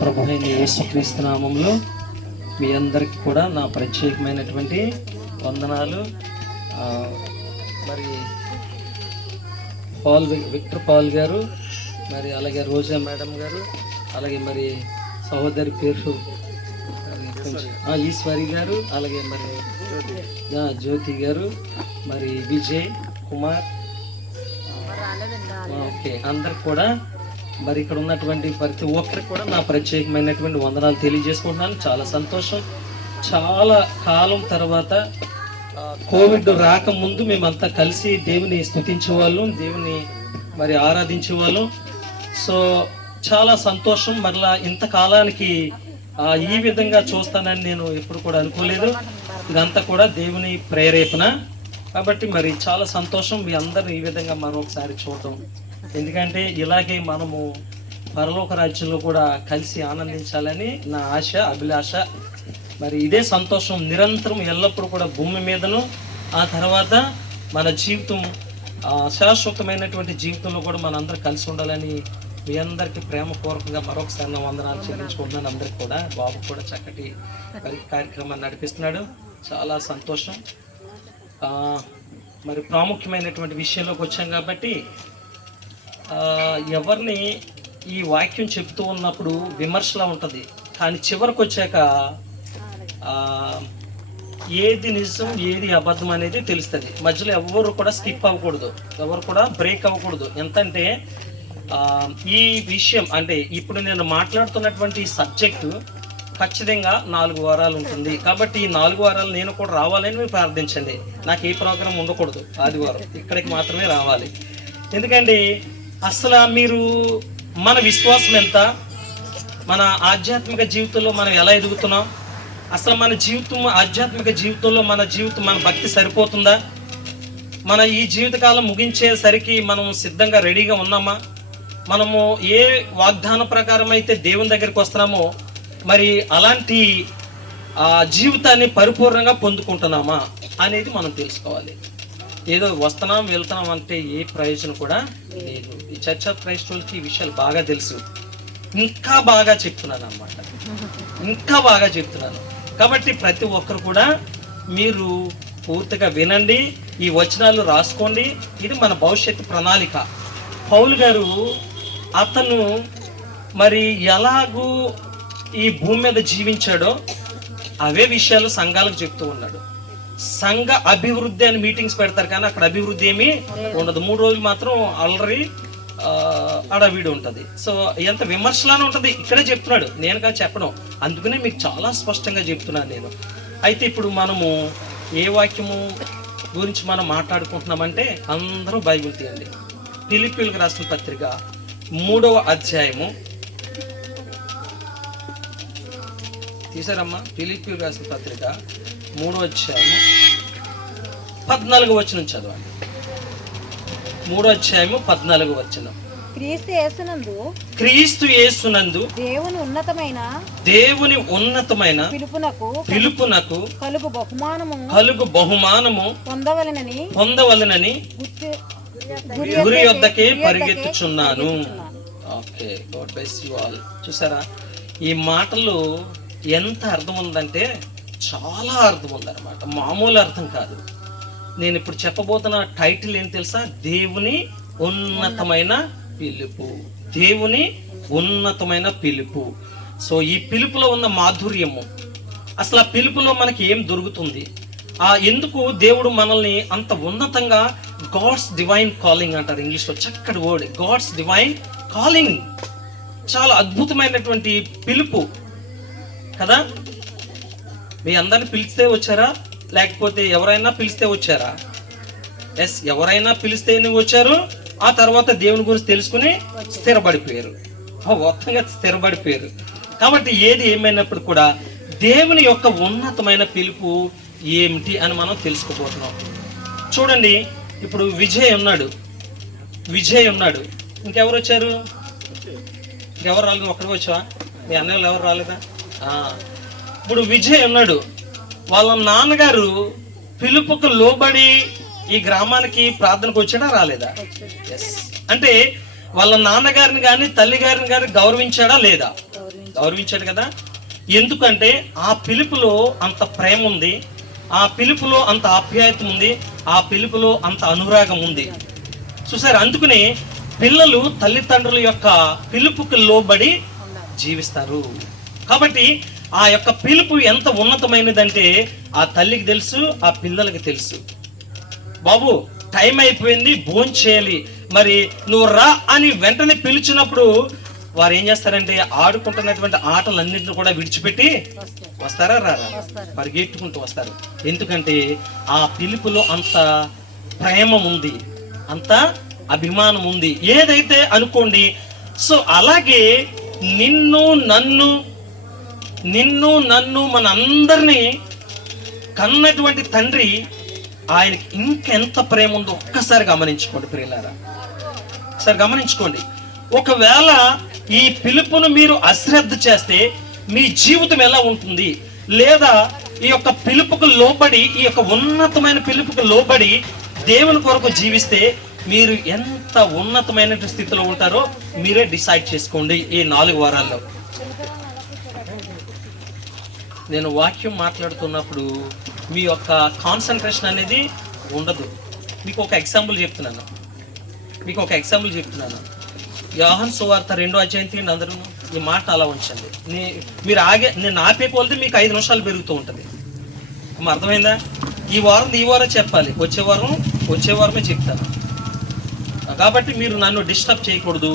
ప్రభు అయిన యేసుక్రీస్తు నామంలో మీ అందరికీ కూడా నా ప్రత్యేకమైనటువంటి వందనాలు. మరి విక్టర్ పాల్ గారు, మరి అలాగే రోజా మేడం గారు, అలాగే మరి సహోదరి పేరు ఈశ్వరి గారు, అలాగే మరి జ్యోతి గారు, మరి విజయ్ కుమార్, ఓకే అందరికి కూడా మరి ఇక్కడ ఉన్నటువంటి ప్రతి ఒక్కరికి కూడా నా ప్రత్యేకమైనటువంటి వందనాలు తెలియజేసుకుంటున్నాను. చాలా సంతోషం. చాలా కాలం తర్వాత కోవిడ్ రాకముందు మేమంతా కలిసి దేవుని స్తుతించేవాళ్ళం, దేవుని మరి ఆరాధించేవాళ్ళం. సో చాలా సంతోషం. మరలా ఇంతకాలానికి ఈ విధంగా చూస్తానని నేను ఎప్పుడు కూడా అనుకోలేదు. ఇదంతా కూడా దేవుని ప్రేరేపణ కాబట్టి మరి చాలా సంతోషం మీ అందరిని ఈ విధంగా మరొకసారి చూడటం. ఎందుకంటే ఇలాగే మనము పరలోక రాజ్యంలో కూడా కలిసి ఆనందించాలని నా ఆశ, అభిలాష. మరి ఇదే సంతోషం నిరంతరం ఎల్లప్పుడూ కూడా భూమి మీదను, ఆ తర్వాత మన జీవితం శాశ్వతమైనటువంటి జీవితంలో కూడా మనందరం కలిసి ఉండాలని మీ అందరికీ ప్రేమపూర్వకంగా మరొకసారి నా వందనాలు చెల్లించుకుంటున్నాను. అందరికి కూడా బాబు కూడా చక్కటి కార్యక్రమాన్ని నడిపిస్తున్నాడు. చాలా సంతోషం. మరి ప్రాముఖ్యమైనటువంటి విషయంలోకి వచ్చాం కాబట్టి ఎవరిని ఈ వాక్యం చెప్తూ ఉన్నప్పుడు విమర్శలా ఉంటుంది, కానీ చివరికి వచ్చాక ఏది నిజం ఏది అబద్ధం అనేది తెలుస్తుంది. మధ్యలో ఎవరు కూడా స్కిప్ అవ్వకూడదు, ఎవరు కూడా బ్రేక్ అవ్వకూడదు. ఎంతంటే ఈ విషయం అంటే ఇప్పుడు నేను మాట్లాడుతున్నటువంటి సబ్జెక్టు ఖచ్చితంగా 4 వారాలు ఉంటుంది. కాబట్టి ఈ 4 వారాలు నేను కూడా రావాలని మీరు ప్రార్థించండి. నాకు ఏ ప్రోగ్రాం ఉండకూడదు, ఆదివారం ఇక్కడికి మాత్రమే రావాలి. ఎందుకంటే అసలు మీరు మన విశ్వాసం ఎంత, మన ఆధ్యాత్మిక జీవితంలో మనం ఎలా ఎదుగుతున్నాం, అసలు మన జీవితం ఆధ్యాత్మిక జీవితంలో మన జీవితం మన భక్తి సరిపోతుందా, మన ఈ జీవితకాలం ముగించేసరికి మనం సిద్ధంగా రెడీగా ఉన్నామా, మనము ఏ వాగ్దాన ప్రకారం అయితే దేవుని దగ్గరికి వస్తున్నామో మరి అలాంటి జీవితాన్ని పరిపూర్ణంగా పొందుకుంటున్నామా అనేది మనం తెలుసుకోవాలి. ఏదో వస్తున్నాం వెళ్తున్నాం అంటే ఏ ప్రయోజనం కూడా లేదు. ఈ చర్చ్ ఆఫ్ క్రైస్ట్ వాళ్ళకి ఈ విషయాలు బాగా తెలుసు. ఇంకా బాగా చెప్తున్నాను అన్నమాట, ఇంకా బాగా చెప్తున్నాను. కాబట్టి ప్రతి ఒక్కరు కూడా మీరు పూర్తిగా వినండి, ఈ వచనాలు రాసుకోండి. ఇది మన భవిష్యత్తు ప్రణాళిక. పౌలు గారు అతను మరి ఎలాగూ ఈ భూమి మీద జీవించాడో అవే విషయాలు సంఘాలకు చెప్తూ ఉన్నాడు. సంఘ అభివృద్ధి అని మీటింగ్స్ పెడతారు, కానీ అక్కడ అభివృద్ధి ఏమీ ఉండదు. 3 రోజులు మాత్రం ఆల్రెడీ అడవిడి ఉంటుంది. సో ఎంత విమర్శలానే ఉంటుంది. ఇక్కడే చెప్తున్నాడు, నేను కాదు చెప్పడం. అందుకనే మీకు చాలా స్పష్టంగా చెప్తున్నాను నేను. అయితే ఇప్పుడు మనము ఏ వాక్యము గురించి మనం మాట్లాడుకుంటున్నామంటే అందరూ బైబిల్ తీయండి. ఫిలిప్పీయులకు రాసిన పత్రిక 3వ అధ్యాయము తీసారమ్మా. ఫిలిప్పీయులకు రాసిన పత్రిక 3వ అధ్యాయము 14వ వచనం చదవండి. 3వ అధ్యాయము 14వ వచనం. క్రీస్తు యేసునందు దేవుని ఉన్నతమైన పిలుపునకు కలుగు బహుమానము పొందవలనని గురి యొద్దకే పరిగెత్తుచున్నాను. Okay, god bless you all. చూసారా, ఈ మాటలు ఎంత అర్థం ఉందంటే చాలా అర్థం ఉందన్నమాట, మామూలు అర్థం కాదు. నేను ఇప్పుడు చెప్పబోతున్న టైటిల్ ఏం తెలుసా? దేవుని ఉన్నతమైన పిలుపు. దేవుని ఉన్నతమైన పిలుపు. సో ఈ పిలుపులో ఉన్న మాధుర్యము, అసలు ఆ పిలుపులో మనకి ఏం దొరుకుతుంది, ఎందుకు దేవుడు మనల్ని అంత ఉన్నతంగా, గాడ్స్ డివైన్ కాలింగ్ అంటారు ఇంగ్లీష్లో, చక్కటి వర్డ్, గాడ్స్ డివైన్ కాలింగ్. చాలా అద్భుతమైనటువంటి పిలుపు కదా. మీ అందరిని పిలిస్తే వచ్చారా, లేకపోతే ఎవరైనా పిలిస్తే వచ్చారా? ఎస్, ఎవరైనా పిలిస్తేనే వచ్చారు. ఆ తర్వాత దేవుని గురించి తెలుసుకుని స్థిరపడిపోయారు, మొత్తంగా స్థిరపడిపోయారు. కాబట్టి ఏది ఏమైనప్పుడు కూడా దేవుని యొక్క ఉన్నతమైన పిలుపు ఏమిటి అని మనం తెలుసుకోబోతున్నాం. చూడండి, ఇప్పుడు విజయ్ ఉన్నాడు, ఇంకెవరు వచ్చారు? ఇంకెవరు రాలేదు? ఒక్కడికి వచ్చావా? మీ అన్నయ్యలు ఎవరు రాలేదా? ఇప్పుడు విజయ్ ఉన్నాడు. వాళ్ళ నాన్నగారు పిలుపుకు లోబడి ఈ గ్రామానికి ప్రార్థనకు వచ్చాడా, రాలేదా? ఎస్. అంటే వాళ్ళ నాన్నగారిని కానీ తల్లి గారిని కానీ గౌరవించాడా లేదా? గౌరవించాడు కదా. ఎందుకంటే ఆ పిలుపులో అంత ప్రేమ ఉంది, ఆ పిలుపులో అంత ఆప్యాయత ఉంది, ఆ పిలుపులో అంత అనురాగం ఉంది. చూసారు, అందుకనే పిల్లలు తల్లిదండ్రుల యొక్క పిలుపుకి లోబడి జీవిస్తారు. కాబట్టి ఆ యొక్క పిలుపు ఎంత ఉన్నతమైనదంటే ఆ తల్లికి తెలుసు, ఆ పిల్లలకి తెలుసు. బాబు టైం అయిపోయింది, భోజనం చేయాలి, మరి నువ్వు రా అని వెంటనే పిలిచినప్పుడు వారు ఏం చేస్తారంటే ఆడుకుంటున్నటువంటి ఆటలన్నింటిని కూడా విడిచిపెట్టి వస్తారా? రారా? పరిగెట్టుకుంటూ వస్తారు. ఎందుకంటే ఆ పిలుపులో అంత ప్రేమ ఉంది, అంత అభిమానం ఉంది. ఏదైతే అనుకోండి. సో అలాగే నిన్ను నన్ను మన అందరినీ కన్నటువంటి తండ్రి ఆయనకి ఇంకెంత ప్రేమ ఉందో ఒక్కసారి గమనించుకోండి ప్రియులారా, ఒకసారి గమనించుకోండి. ఒకవేళ ఈ పిలుపును మీరు అశ్రద్ధ చేస్తే మీ జీవితం ఎలా ఉంటుంది? లేదా ఈ యొక్క పిలుపుకు లోబడి, ఈ యొక్క ఉన్నతమైన పిలుపుకు లోబడి దేవుని కొరకు జీవిస్తే మీరు ఎంత ఉన్నతమైన స్థితిలో ఉంటారో మీరే డిసైడ్ చేసుకోండి. ఈ 4 వారాల్లో నేను వాక్యం మాట్లాడుతున్నప్పుడు మీ యొక్క కాన్సన్ట్రేషన్ అనేది ఉండదు. మీకు ఒక ఎగ్జాంపుల్ చెప్తున్నాను. యోహాను సువార్త 2వ అధ్యాయం అందరూ ఈ మాట అలా ఉంచండి. నేను ఆపే కొలితే మీకు 5 నిమిషాలు పెరుగుతూ ఉంటుంది. అర్థమైందా? ఈ వారం చెప్పాలి, వచ్చే వారమే చెప్తాను. కాబట్టి మీరు నన్ను డిస్టర్బ్ చేయకూడదు,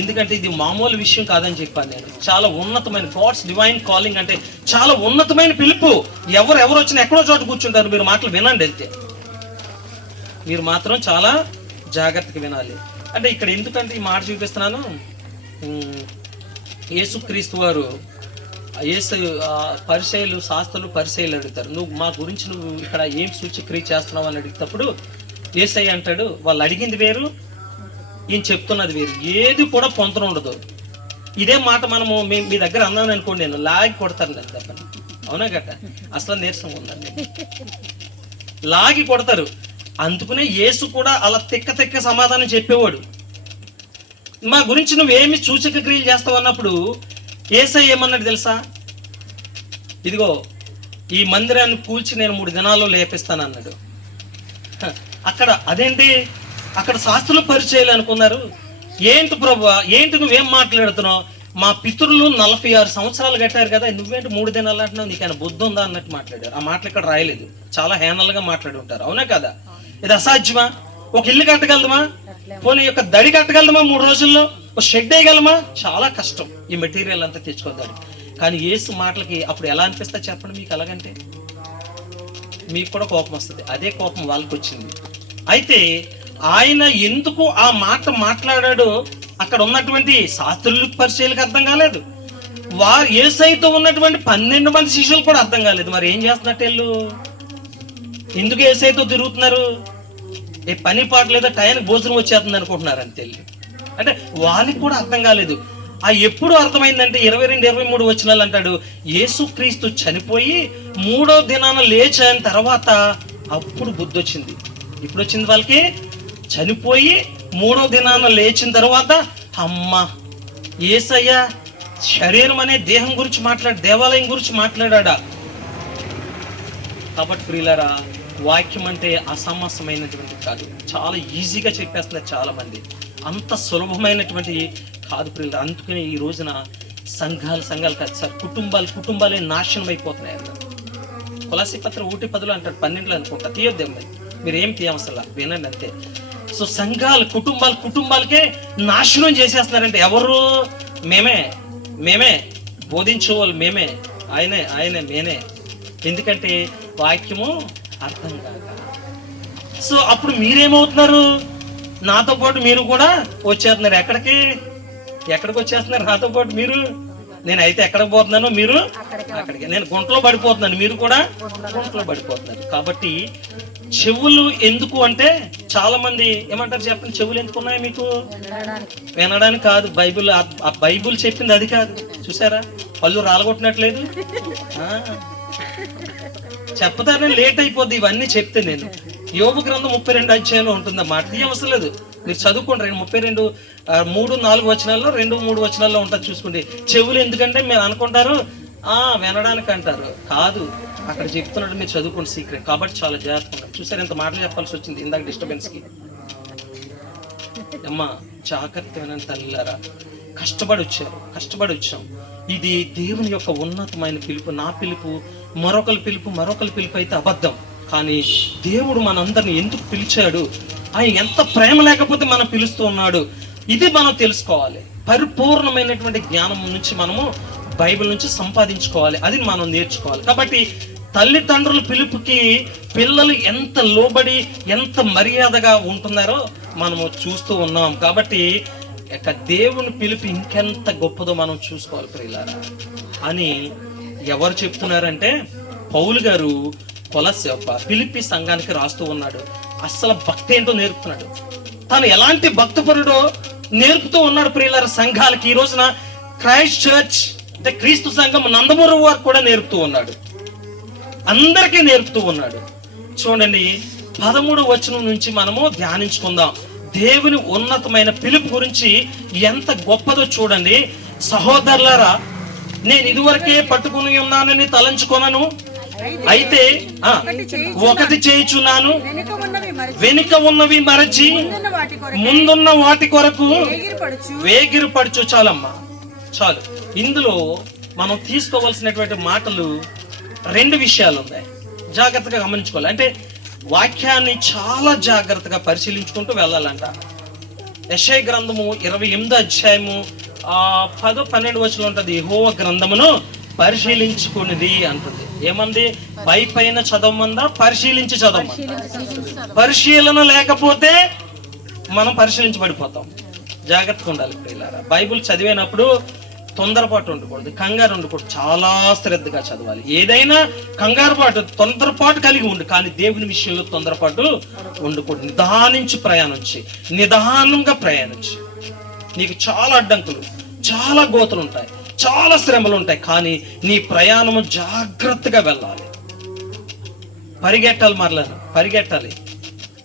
ఎందుకంటే ఇది మామూలు విషయం కాదని చెప్పాను నేను. చాలా ఉన్నతమైన గాడ్స్ డివైన్ కాలింగ్ అంటే చాలా ఉన్నతమైన పిలుపు. ఎవరు వచ్చినా ఎక్కడో చోట కూర్చుంటారు, మీరు మాటలు వినండి అంతే. మీరు మాత్రం చాలా జాగ్రత్తగా వినాలి. అంటే ఇక్కడ ఎందుకంటే ఈ మాట చూపిస్తున్నాను. యేసుక్రీస్తు వారు పరిసయ్యులు, శాస్త్రులు పరిసయ్యులు అడుగుతారు, నువ్వు మా గురించి నువ్వు ఇక్కడ ఏం సూచక్రియ చేస్తున్నావు అని అడిగినప్పుడు యేసయ్య అంటాడు, వాళ్ళు అడిగింది వేరు, ఈయన చెప్తున్నది వేరు, ఏది కూడా పొంతన ఉండదు. ఇదే మాట మనము మీ దగ్గర అన్నాను అనుకోండి, నేను లాగి కొడతాను నేను చెప్పండి, అవునా గట్ట? అసలు నీరసంగా ఉందండి, లాగి కొడతారు. అందుకునే యేసు కూడా అలా తిక్క సమాధానం చెప్పేవాడు. మా గురించి నువ్వేమి సూచక క్రియలు చేస్తావు అన్నప్పుడు యేసయ్య ఏమన్నాడు తెలుసా? ఇదిగో ఈ మందిరాన్ని కూల్చి నేను 3 దినాల్లో లేపిస్తాను అన్నాడు. అక్కడ అదేంటి, అక్కడ శాస్త్రులు పరిచయాలు అనుకున్నారు. ఏంటి ప్రభువా, ఏంటి నువ్వేం మాట్లాడుతున్నావు? మా పితరులు 46 సంవత్సరాలు కట్టారు కదా, నువ్వేంటి 3 దినాలు అంటున్నావు, నీకైనా బుద్ధి ఉందా అన్నట్టు మాట్లాడారు. ఆ మాటలు ఇక్కడ రాయలేదు, చాలా హేనల్గా మాట్లాడి ఉంటారు, అవునా కదా? ఇది అసాధ్యమా? ఒక ఇల్లు కట్టగలమా? పోనీ యొక్క దడి కట్టగలమా? 3 రోజుల్లో ఒక షెడ్ వేయగలమా? చాలా కష్టం ఈ మెటీరియల్ అంతా తెచ్చుకోదాడు. కానీ యేసు మాటలకి అప్పుడు ఎలా అనిపిస్తా చెప్పండి మీకు? అలాగంటే మీకు కూడా కోపం వస్తుంది. అదే కోపం వాళ్ళకి వచ్చింది. అయితే ఆయన ఎందుకు ఆ మాట మాట్లాడాడో అక్కడ ఉన్నటువంటి శాస్త్రులకు పరిచయాలకు అర్థం కాలేదు. యేసయ్యతో ఉన్నటువంటి 12 మంది శిష్యులు కూడా అర్థం కాలేదు. మరి ఏం చేస్తున్నట్టు వీళ్ళు? ఎందుకు యేసయ్యతో తిరుగుతున్నారు? ఏ పని పాట లేదా, టైంకి భోజనం వచ్చేస్తుంది అనుకుంటున్నారు అంతే. అంటే వాళ్ళకి కూడా అర్థం కాలేదు. ఎప్పుడు అర్థమైందంటే 22-23 వచనాలు అంటాడు, యేసుక్రీస్తు చనిపోయి 3వ దినాన లేచిన తర్వాత అప్పుడు బుద్ధి వచ్చింది. ఇప్పుడు వచ్చింది వాళ్ళకి, చనిపోయి 3వ దినాన లేచిన తర్వాత అమ్మ యేసయ్య శరీరం అనే దేహం గురించి దేవాలయం గురించి మాట్లాడా. కాబట్టి ప్రియులారా, వాక్యం అంటే అసమస్యమైనటువంటి కాదు, చాలా ఈజీగా చెప్పేస్తున్నారు చాలా మంది. అంత సులభమైనటువంటి కాదు ప్రియులారా. అందుకని ఈ రోజున సంఘాలు కాదు సార్, కుటుంబాలే నాశనం అయిపోతున్నాయి అన్నారు. కొలస్సీ పత్రిక 1:10 అంటాడు, 12 అనుకుంటా, తీయొద్దేమో మీరు ఏం తీయవసలా, వినండి అంతే. సో కుటుంబాలకే నాశనం చేసేస్తున్నారంటే ఎవరు? మేమే బోధించేవాళ్ళు, మేమే, ఆయనే నేనే. ఎందుకంటే వాక్యము అర్థం కాక. సో అప్పుడు మీరేమవుతున్నారు? నాతో పాటు మీరు కూడా వచ్చేస్తున్నారు. ఎక్కడికి వచ్చేస్తున్నారు నాతో పాటు మీరు? నేనైతే ఎక్కడికి పోతున్నానో మీరు అక్కడికి, నేను గుంటలో పడిపోతున్నాను, మీరు కూడా గుంటలో పడిపోతున్నారు. కాబట్టి చెవులు ఎందుకు అంటే చాలా మంది ఏమంటారు చెప్పండి, చెవులు ఎందుకు ఉన్నాయి మీకు? వినడానికి కాదు, బైబిల్ చెప్పింది అది కాదు. చూసారా, పళ్ళు రాలగొట్టినట్లేదు. చెప్తానని లేట్ అయిపోద్ది ఇవన్నీ చెప్తే. నేను యోబు గ్రంథం 32 అధ్యాయంలో ఉంటుంది అన్నమాట, తీయ అవసరం లేదు. మీరు చదువుకోండి, 3-4 వచనాల్లో 2-3 వచనాల్లో ఉంటుంది చూసుకోండి. చెవులు ఎందుకంటే మీరు అనుకుంటారు వినడానికి అంటారు, కాదు, అక్కడ చెప్తున్నాడు, మీరు చదువుకోండి సీక్రెట్. కాబట్టి చాలా జాగ్రత్తగా చూసారు. ఇంత మాటలు చెప్పాల్సి వచ్చింది ఇందాక డిస్టర్బెన్స్కి. అమ్మా జాగ్రత్త వినండి తల్లిలారా, కష్టపడి వచ్చాం. ఇది దేవుని యొక్క ఉన్నతమైన పిలుపు. నా పిలుపు, మరొకరి పిలుపు అయితే అబద్ధం. కానీ దేవుడు మనందరిని ఎందుకు పిలిచాడు, ఆయన ఎంత ప్రేమ లేకపోతే మనం పిలుస్తూ ఉన్నాడు, ఇది మనం తెలుసుకోవాలి. పరిపూర్ణమైనటువంటి జ్ఞానం నుంచి మనము బైబిల్ నుంచి సంపాదించుకోవాలి, అది మనం నేర్చుకోవాలి. కాబట్టి తల్లిదండ్రుల పిలుపుకి పిల్లలు ఎంత లోబడి ఎంత మర్యాదగా ఉంటున్నారో మనము చూస్తూ ఉన్నాం. కాబట్టి దేవుని పిలుపు ఇంకెంత గొప్పదో మనం చూసుకోవాలి ప్రియులారా అని ఎవరు చెప్తున్నారంటే పౌలు గారు ఫిలిప్పీ సంఘానికి రాస్తూ ఉన్నాడు. అస్సలు భక్తి ఏంటో నేర్పుతున్నాడు, తాను ఎలాంటి భక్తపరుడో నేర్పుతూ ఉన్నాడు ప్రియులారా సంఘాలకి. ఈ రోజున క్రైస్ట్ చర్చ్ అంటే క్రీస్తు సంఘం నందమూరు వారు కూడా నేర్పుతూ ఉన్నాడు, అందరికీ నేర్పుతూ ఉన్నాడు. చూడండి 13వ వచనం నుంచి మనము ధ్యానించుకుందాం. దేవుని ఉన్నతమైన పిలుపు గురించి ఎంత గొప్పదో చూడండి. సహోదరులారా, నేను ఇదివరకే పట్టుకుని ఉన్నానని తలంచుకొనను, అయితే ఒకటి చేయుచున్నాను, వెనుక ఉన్నవి మరచి ముందున్న వాటి కొరకు వేగిరపడుచు. చాలమ్మా చాలు. ఇందులో మనం తీసుకోవాల్సినటువంటి మాటలు 2 విషయాలు ఉన్నాయి, జాగ్రత్తగా గమనించుకోవాలి. అంటే వాక్యాన్ని చాలా జాగ్రత్తగా పరిశీలించుకుంటూ వెళ్ళాలంట. యెషయా గ్రంథము 28వ అధ్యాయము 10-12 వచనం ఉంటుంది. యెహోవా గ్రంథమును పరిశీలించుకునేది అంటుంది. ఏమంది? పైన చదవమందా, పరిశీలించి చదవమందా? పరిశీలన లేకపోతే మనం పరిశీలించబడిపోతాం. జాగ్రత్తగా ఉండాలి ప్రియులారా. బైబిల్ చదివేటప్పుడు తొందరపాటు ఉండకూడదు, కంగారు ఉండకూడదు, చాలా శ్రద్ధగా చదవాలి. ఏదైనా తొందరపాటు కలిగి ఉండు, కానీ దేవుని విషయంలో తొందరపాటు ఉండకూడదు. నిదానంగా ప్రయాణించి నీకు చాలా అడ్డంకులు, చాలా గోతులు ఉంటాయి, చాలా శ్రమలు ఉంటాయి, కానీ నీ ప్రయాణము జాగ్రత్తగా వెళ్ళాలి. పరిగెట్టాలి.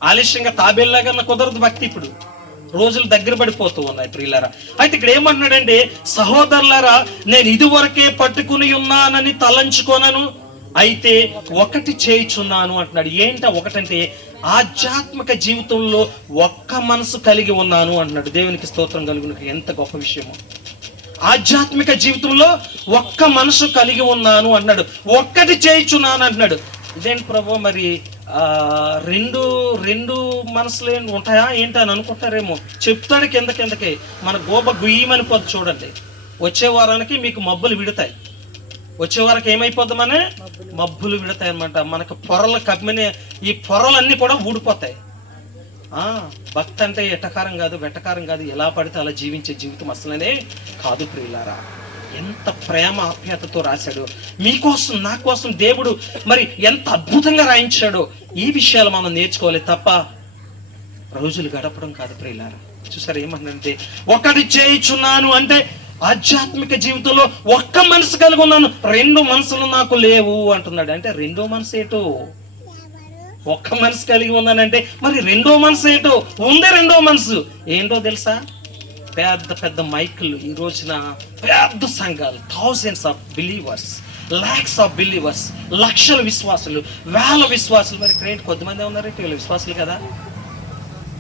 ఆలస్యంగా తాబేల్లాగా కుదరదు భక్తి. ఇప్పుడు రోజులు దగ్గర పడిపోతూ ఉన్నాయి ప్రియులారా. అయితే ఇక్కడ ఏమంటున్నాడంటే, సహోదరులారా, నేను ఇదివరకే పట్టుకుని ఉన్నానని తలంచుకోనను, అయితే ఒకటి చేయుచున్నాను అంటున్నాడు. ఏంట ఒకటంటే, ఆధ్యాత్మిక జీవితంలో ఒక్క మనసు కలిగి ఉన్నాను అంటున్నాడు. దేవునికి స్తోత్రం కలుగును. ఎంత గొప్ప విషయమో. ఆధ్యాత్మిక జీవితంలో ఒక్క మనసు కలిగి ఉన్నాను అన్నాడు, ఒక్కటి చేయుచున్నాను అంటున్నాడు. ఇదేంటి ప్రభు, మరి రెండు మనసులు ఉంటాయా ఏంటి అని అనుకుంటారేమో. చెప్తాడు కిందకి మన గోబ గుయ్యమని పోదు. చూడండి, వచ్చే వారానికి మీకు మబ్బులు విడతాయి. వచ్చే వారికి ఏమైపోద్ది, మన మబ్బులు విడతాయి అనమాట. మనకు పొరలు కమ్మిన ఈ పొరలన్నీ కూడా ఊడిపోతాయి. భక్తి అంటే ఎటకారం కాదు, వెటకారం కాదు, ఎలా పడితే అలా జీవించే జీవితం అసలనే కాదు ప్రియులారా. ఎంత ప్రేమ ఆప్యాయతతో రాశాడు మీకోసం, నా కోసం దేవుడు మరి ఎంత అద్భుతంగా రాయించాడో. ఈ విషయాలు మనం నేర్చుకోవాలి తప్ప రోజులు గడపడం కాదు ప్రియులారా. చూసారు ఏమంటే, ఒకటి చేయుచున్నాను అంటే ఆధ్యాత్మిక జీవితంలో ఒక్క మనసు కలిగి ఉన్నాను, 2 మనసులు నాకు లేవు అంటున్నాడు. అంటే 2వ మనసు ఏటో? ఒక్క మనసు కలిగి ఉన్నానంటే మరి 2వ మనసు ఏటో? ఉంది 2వ మనసు. ఏంటో తెలుసా? పెద్ద మైకులు, ఈ రోజున పెద్ద సంఘాలు, thousands of believers, lakhs of believers, లక్షల విశ్వాసులు, వేల విశ్వాసులు. మరి ఇక్కడ ఏంటి, కొద్దిమంది ఉన్నారు, వీళ్ళ విశ్వాసులు కదా.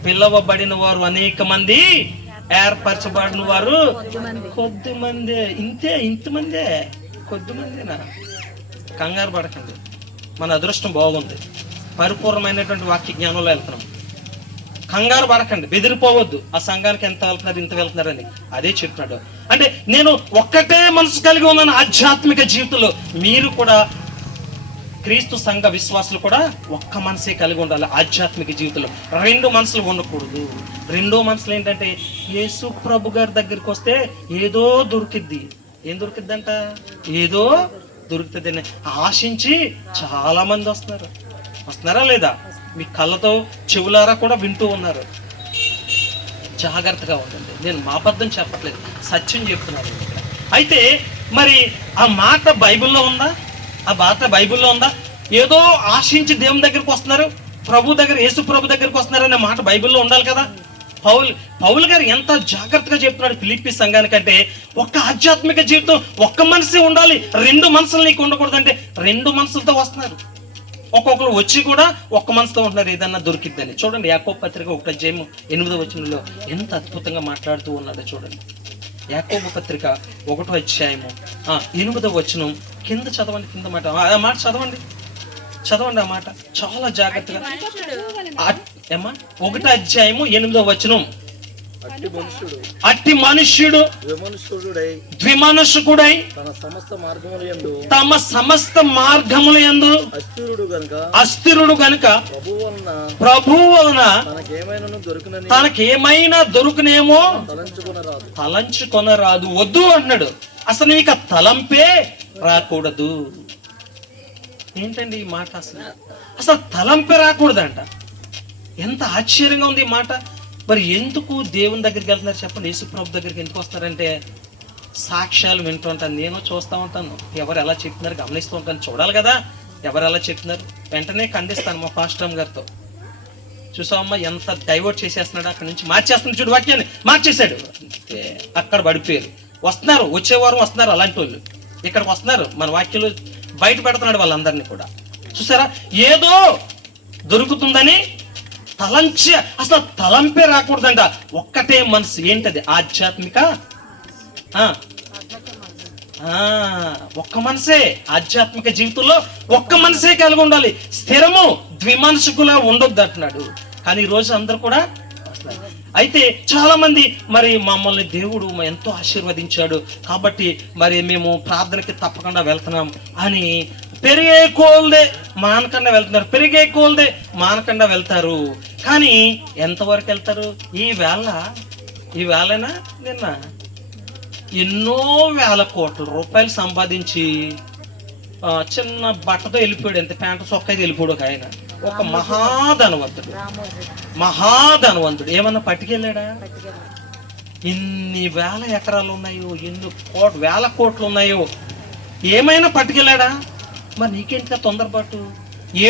పిలవబడిన వారు అనేక మంది, ఏర్పరచబడిన వారు కొద్దిమందే. ఇంతమందే, కొద్దిమందేనా? కంగారు పడకండి, మన అదృష్టం బాగుంది, పరిపూర్ణమైనటువంటి వాక్య జ్ఞానంలో వెళ్తున్నాం. కంగారు పడకండి, బెదిరిపోవద్దు. ఆ సంఘానికి ఎంత వెళ్తున్నారు, ఇంత వెళ్తున్నారని అదే చెప్తున్నాడు. అంటే నేను ఒక్కటే మనసు కలిగి ఉన్నాను ఆధ్యాత్మిక జీవితంలో. మీరు కూడా, క్రీస్తు సంఘ విశ్వాసులు కూడా ఒక్క మనసే కలిగి ఉండాలి ఆధ్యాత్మిక జీవితంలో. 2 మనసులు ఉండకూడదు. 2వ మనసులు ఏంటంటే, యేసు ప్రభు గారి దగ్గరికి వస్తే ఏదో దొరికిద్ది. ఏం దొరికిద్దంట? ఏదో దొరుకుతుంది ఆశించి చాలా మంది వస్తున్నారా లేదా? మీ కళ్ళతో చెవులారా కూడా వింటూ ఉన్నారు. జాగ్రత్తగా ఉండండి. నేను మా అబద్ధం చెప్పట్లేదు, సత్యం చెప్తున్నాను. అయితే మరి ఆ మాట బైబిల్లో ఉందా? ఏదో ఆశించి దేవుని దగ్గరికి వస్తున్నారు, ప్రభు దగ్గర, యేసు ప్రభు దగ్గరికి వస్తున్నారు అనే మాట బైబిల్లో ఉండాలి కదా. పౌలు గారు ఎంత జాగ్రత్తగా చెప్తున్నాడు ఫిలిప్పీ సంఘానికంటే, ఒక్క ఆధ్యాత్మిక జీవితం ఒక్క మనసే ఉండాలి, రెండు మనసులు నీకు ఉండకూడదు అంటే 2 మనసులతో వస్తున్నారు. ఒక్కొక్కరు వచ్చి కూడా ఒక్క మనసుతో ఉంటున్నారు, ఏదన్నా దొరికిద్దని. చూడండి యాకోబు పత్రిక 1:8 ఎంత అద్భుతంగా మాట్లాడుతూ ఉన్నాడో చూడండి. యాకోబు పత్రిక 1:8 కింద చదవండి, కింద మాట ఆ మాట చదవండి ఆ మాట చాలా జాగ్రత్తగా. 1:8 అట్టి మనుష్యుడు ద్విమనస్కుడై తమ సమస్త మార్గముల యందు అస్థిరుడు గనుక ప్రభువు వలన తనకేమైనా దొరుకునేమో తలంచుకొనరాదు. వద్దు అన్నాడు. అసలు నీకు తలంపే రాకూడదు. ఏంటండి ఈ మాట? అసలు తలంపే రాకూడదంట. ఎంత ఆశ్చర్యంగా ఉంది ఈ మాట. మరి ఎందుకు దేవుని దగ్గరికి వెళ్తున్నారు చెప్పండి? యేసుప్రభు దగ్గరికి ఎందుకు వస్తున్నారంటే, సాక్ష్యాలు వింటూ ఉంటాను, నేను చూస్తూ ఉంటాను, ఎవరు ఎలా చెప్తున్నారు గమనిస్తూ ఉంటాను, చూడాలి కదా ఎవరు ఎలా చెప్తున్నారు. వెంటనే ఖండిస్తాను మా పాస్టర్ గారితో. చూసావమ్మా ఎంత డైవర్ట్ చేసేస్తున్నాడు, అక్కడి నుంచి మార్చేస్తున్నాడు, చూడు వాక్యాన్ని మార్చేశాడు. అక్కడ పడిపోయారు. వస్తున్నారు, వచ్చే వారం వస్తున్నారు అలాంటి వాళ్ళు, ఇక్కడికి వస్తున్నారు, మన వాక్యాలు బయట పెడుతున్నాడు వాళ్ళందరినీ కూడా. చూసారా, ఏదో దొరుకుతుందని తలంచి, అసలు తలంపే రాకూడదంట. ఒక్కటే మనసు. ఏంటది? ఆధ్యాత్మిక ఒక్క మనసే. ఆధ్యాత్మిక జీవితంలో ఒక్క మనసే కలిగి ఉండాలి. స్థిరము ద్విమనస్కులా ఉండొద్దు అంటున్నాడు. కానీ ఈ రోజు అందరూ కూడా అయితే చాలా మంది మరి మమ్మల్ని దేవుడు ఎంతో ఆశీర్వదించాడు కాబట్టి మరి మేము ప్రార్థనకి తప్పకుండా వెళ్తున్నాం అని పెరిగే కోల్దే మానకుండా వెళ్తున్నారు, పెరిగే కోల్దే మానకుండా వెళ్తారు. కానీ ఎంతవరకు వెళ్తారు? ఈ వేళనా నిన్న ఎన్నో వేల కోట్ల రూపాయలు సంపాదించి చిన్న బట్టతో వెళ్ళిపోయాడు, ఎంత ప్యాంటు చొక్కా వెళ్ళిపోయాడు ఒక ఆయన, ఒక మహాధనవంతుడు. ఏమన్నా పట్టుకెళ్ళాడా? ఇన్ని వేల ఎకరాలు ఉన్నాయో, ఎన్ని వేల కోట్లు ఉన్నాయో, ఏమైనా పట్టుకెళ్ళాడా? మరి నీకేంటిగా తొందరపాటు?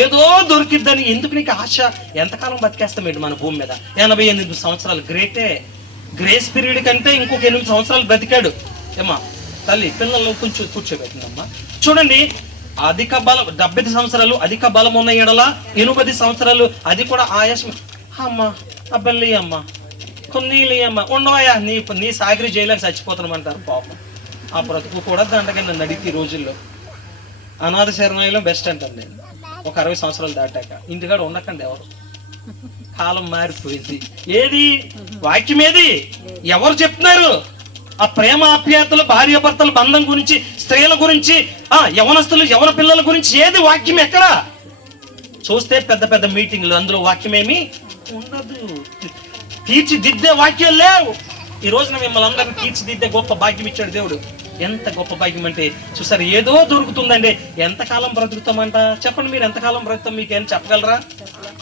ఏదో దొరికిద్దని ఎందుకు నీకు ఆశ? ఎంతకాలం బతికేస్తామేంటి మన భూమి మీద? 88 సంవత్సరాలు గ్రేటే. గ్రేస్ పీరియడ్ కంటే ఇంకొక 8 సంవత్సరాలు బ్రతికాడు. ఏమా తల్లి పిల్లలు కొంచెం కూర్చోబెట్టిందమ్మా. చూడండి, అధిక బలం 70 సంవత్సరాలు అధిక బలం ఉన్న ఎడల 80 సంవత్సరాలు అది కూడా ఆయాసం. అమ్మా అబ్బల్లి అమ్మా కొన్ని అమ్మా ఉండవయా, నీ సాగరి జైలకు చచ్చిపోతామంటారు పాపం. ఆ బ్రతుకు కూడా దండగా నన్ను అడిగితే ఈ రోజుల్లో అనాథ శరణాలయంలో బెస్ట్ అంటాను నేను. ఒక 60 సంవత్సరాలు దాటాక ఇంటికాడ ఉండకండి ఎవరు. కాలం మారిపోయింది. ఏది వాక్యం? ఏది ఎవరు చెప్తున్నారు? ఆ ప్రేమ ఆప్యాయతలు, భార్యాభర్తల బంధం గురించి, స్త్రీల గురించి, యవనస్తులు యవన పిల్లల గురించి ఏది వాక్యం? ఎక్కడ చూస్తే పెద్ద పెద్ద మీటింగ్లు, అందులో వాక్యం ఏమీ ఉండదు. తీర్చిదిద్దే వాక్యాలు లేవు. ఈ రోజున మిమ్మల్ని అందరినీ తీర్చిదిద్దే గొప్ప భాగ్యం ఇచ్చాడు దేవుడు. ఎంత గొప్ప భాగ్యం అంటే చూసారు, ఏదో దొరుకుతుందండి. ఎంతకాలం బ్రతుకుతామంట చెప్పండి? మీరు ఎంతకాలం బ్రతుకుతాం మీకేం చెప్పగలరా?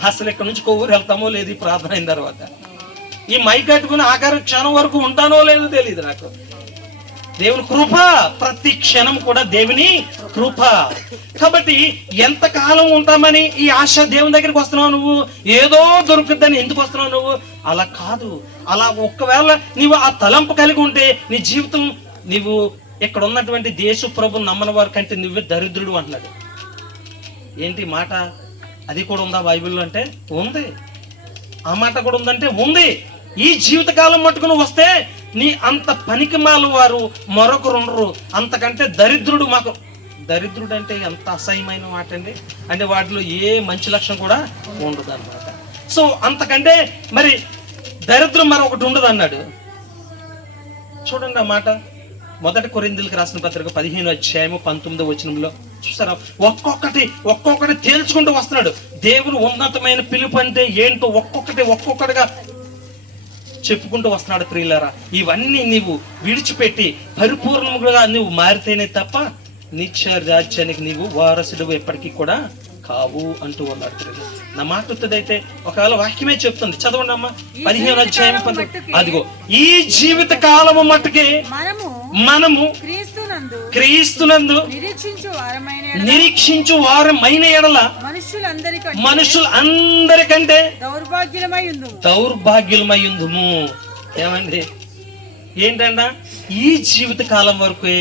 అసలు ఇక్కడ నుంచి కొవ్వూరు వెళ్తామో లేదు ఈ ప్రార్థన అయిన తర్వాత. ఈ మైక్ కట్టుకుని ఆఖరి క్షణం వరకు ఉంటానో లేదో తెలియదు నాకు. దేవుని కృప, ప్రతి క్షణం కూడా దేవుని కృప. కాబట్టి ఎంతకాలం ఉంటామని ఈ ఆశ దేవుని దగ్గరికి వస్తున్నావు నువ్వు? ఏదో దొరుకుద్దని ఎందుకు వస్తున్నావు నువ్వు? అలా కాదు. అలా ఒక్కవేళ నీవు ఆ తలంపు కలిగి ఉంటే నీ జీవితం, నీవు ఇక్కడ ఉన్నటువంటి దేశ ప్రభుని నమ్మని వారి కంటే నువ్వే దరిద్రుడు అంటున్నాడు. ఏంటి మాట? అది కూడా ఉందా బైబిల్లో అంటే? ఉంది. ఆ మాట కూడా ఉందంటే ఉంది. ఈ జీవితకాలం మట్టుకు నువ్వు వస్తే నీ అంత పనికిమాల వారు మరొకరు ఉండరు. అంతకంటే దరిద్రుడు. మాకు దరిద్రుడు అంటే ఎంత అసహ్యమైన మాట అండి. అంటే వాటిలో ఏ మంచి లక్షణం కూడా ఉండదు అన్నమాట. సో అంతకంటే మరి దరిద్రం మరొకటి ఉండదు అన్నాడు. చూడండి ఆ మాట. 1 కొరింథీయులకు రాసిన పత్రిక 15:19 చూసారా? ఒక్కొక్కటి తేల్చుకుంటూ వస్తున్నాడు. దేవుని ఉన్నతమైన పిలుపు అంటే ఏంటో ఒక్కొక్కటిగా చెప్పుకుంటూ వస్తున్నాడు. ప్రియులారా, ఇవన్నీ నీవు విడిచిపెట్టి పరిపూర్ణముగా నువ్వు మారితేనే తప్ప నిత్య రాజ్యానికి నీవు వారసుడు ఎప్పటికీ కూడా కావు అంటూ ఉన్నాడు. నా మాట అయితే ఒకవేళ వాక్యమే చెప్తుంది, చదవండి అమ్మా. 15 అధ్యాయం. అదిగో, ఈ జీవిత కాలము మట్టుకే మనము క్రీస్తునందు నిరీక్షించు వారమైన ఎడల మనుషులందరికంటే దౌర్భాగ్యులమైందుము. ఏమండి, ఏంటంట, ఈ జీవిత కాలం వరకు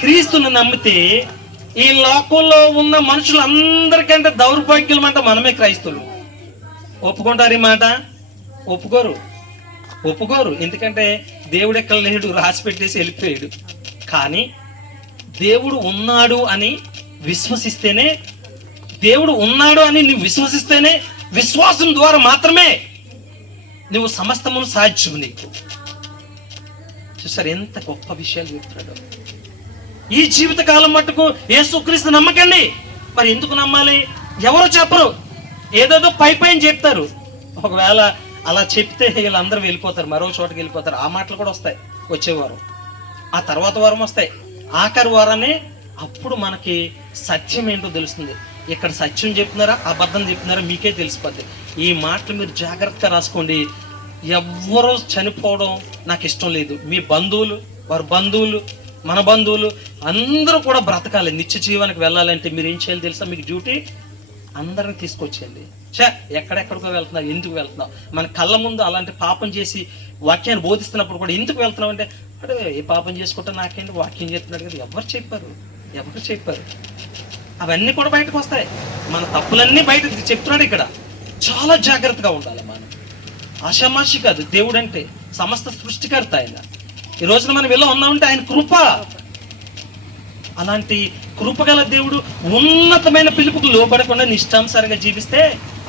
క్రీస్తుని నమ్మితే ఈ లోకంలో ఉన్న మనుషులందరికంటే దౌర్భాగ్యులం అంట మనమే క్రైస్తవులు. ఒప్పుకుంటారు ఈ మాట? ఒప్పుకోరు. ఎందుకంటే దేవుడు ఎక్కడ లేడు, రాసి పెట్టేసి వెళ్ళిపోయాడు. కానీ దేవుడు ఉన్నాడు అని విశ్వసిస్తేనే, దేవుడు ఉన్నాడు అని నువ్వు విశ్వసిస్తేనే, విశ్వాసం ద్వారా మాత్రమే నువ్వు సమస్తమును సాధ్యం. నీకు చూసారు ఎంత గొప్ప విషయాలు చెప్తున్నాడు. ఈ జీవిత కాలం మట్టుకు యేసుక్రీస్తు నమ్మకండి. మరి ఎందుకు నమ్మాలి? ఎవరు చెప్పరు, ఏదేదో పైన చెప్తారు. ఒకవేళ అలా చెప్తే వీళ్ళందరూ వెళ్ళిపోతారు, మరో చోటకి వెళ్ళిపోతారు. ఆ మాటలు కూడా వస్తాయి వచ్చే వారం, ఆ తర్వాత వారం వస్తాయి, ఆఖరి వారాన్ని. అప్పుడు మనకి సత్యం ఏంటో తెలుస్తుంది. ఇక్కడ సత్యం చెప్తున్నారా అబద్ధం చెప్తున్నారా మీకే తెలిసిపోద్ది. ఈ మాటలు మీరు జాగ్రత్తగా రాసుకోండి. ఎవ్వరూ చనిపోవడం నాకు ఇష్టం లేదు. మీ బంధువులు, వారి బంధువులు, మన బంధువులు అందరూ కూడా బ్రతకాలి. నిత్య జీవానికి వెళ్ళాలంటే మీరు ఏం చేయాలి తెలుసా? మీకు డ్యూటీ అందరిని తీసుకొచ్చేయండి. ఎక్కడెక్కడికో వెళ్తున్నావు, ఎందుకు వెళ్తున్నావు? మన కళ్ళ ముందు అలాంటి పాపం చేసి వాక్యాన్ని బోధిస్తున్నప్పుడు కూడా ఎందుకు వెళ్తున్నావు అంటే, అంటే ఏ పాపం చేసుకుంటా నాకేంటి, వాక్యం చెప్తున్నాడు కదా. ఎవరు చెప్పారు? అవన్నీ కూడా బయటకు వస్తాయి. మన తప్పులన్నీ బయట చెప్తున్నాడు ఇక్కడ. చాలా జాగ్రత్తగా ఉండాలి మనం. ఆషామాషి కాదు. దేవుడు అంటే సమస్త సృష్టికర్త ఆయన. ఈ రోజున మనం ఇలా ఉన్నామంటే ఆయన కృప. అలాంటి కృపగల దేవుడు ఉన్నతమైన పిలుపుకు లోబడకుండా నిష్టానుసారంగా జీవిస్తే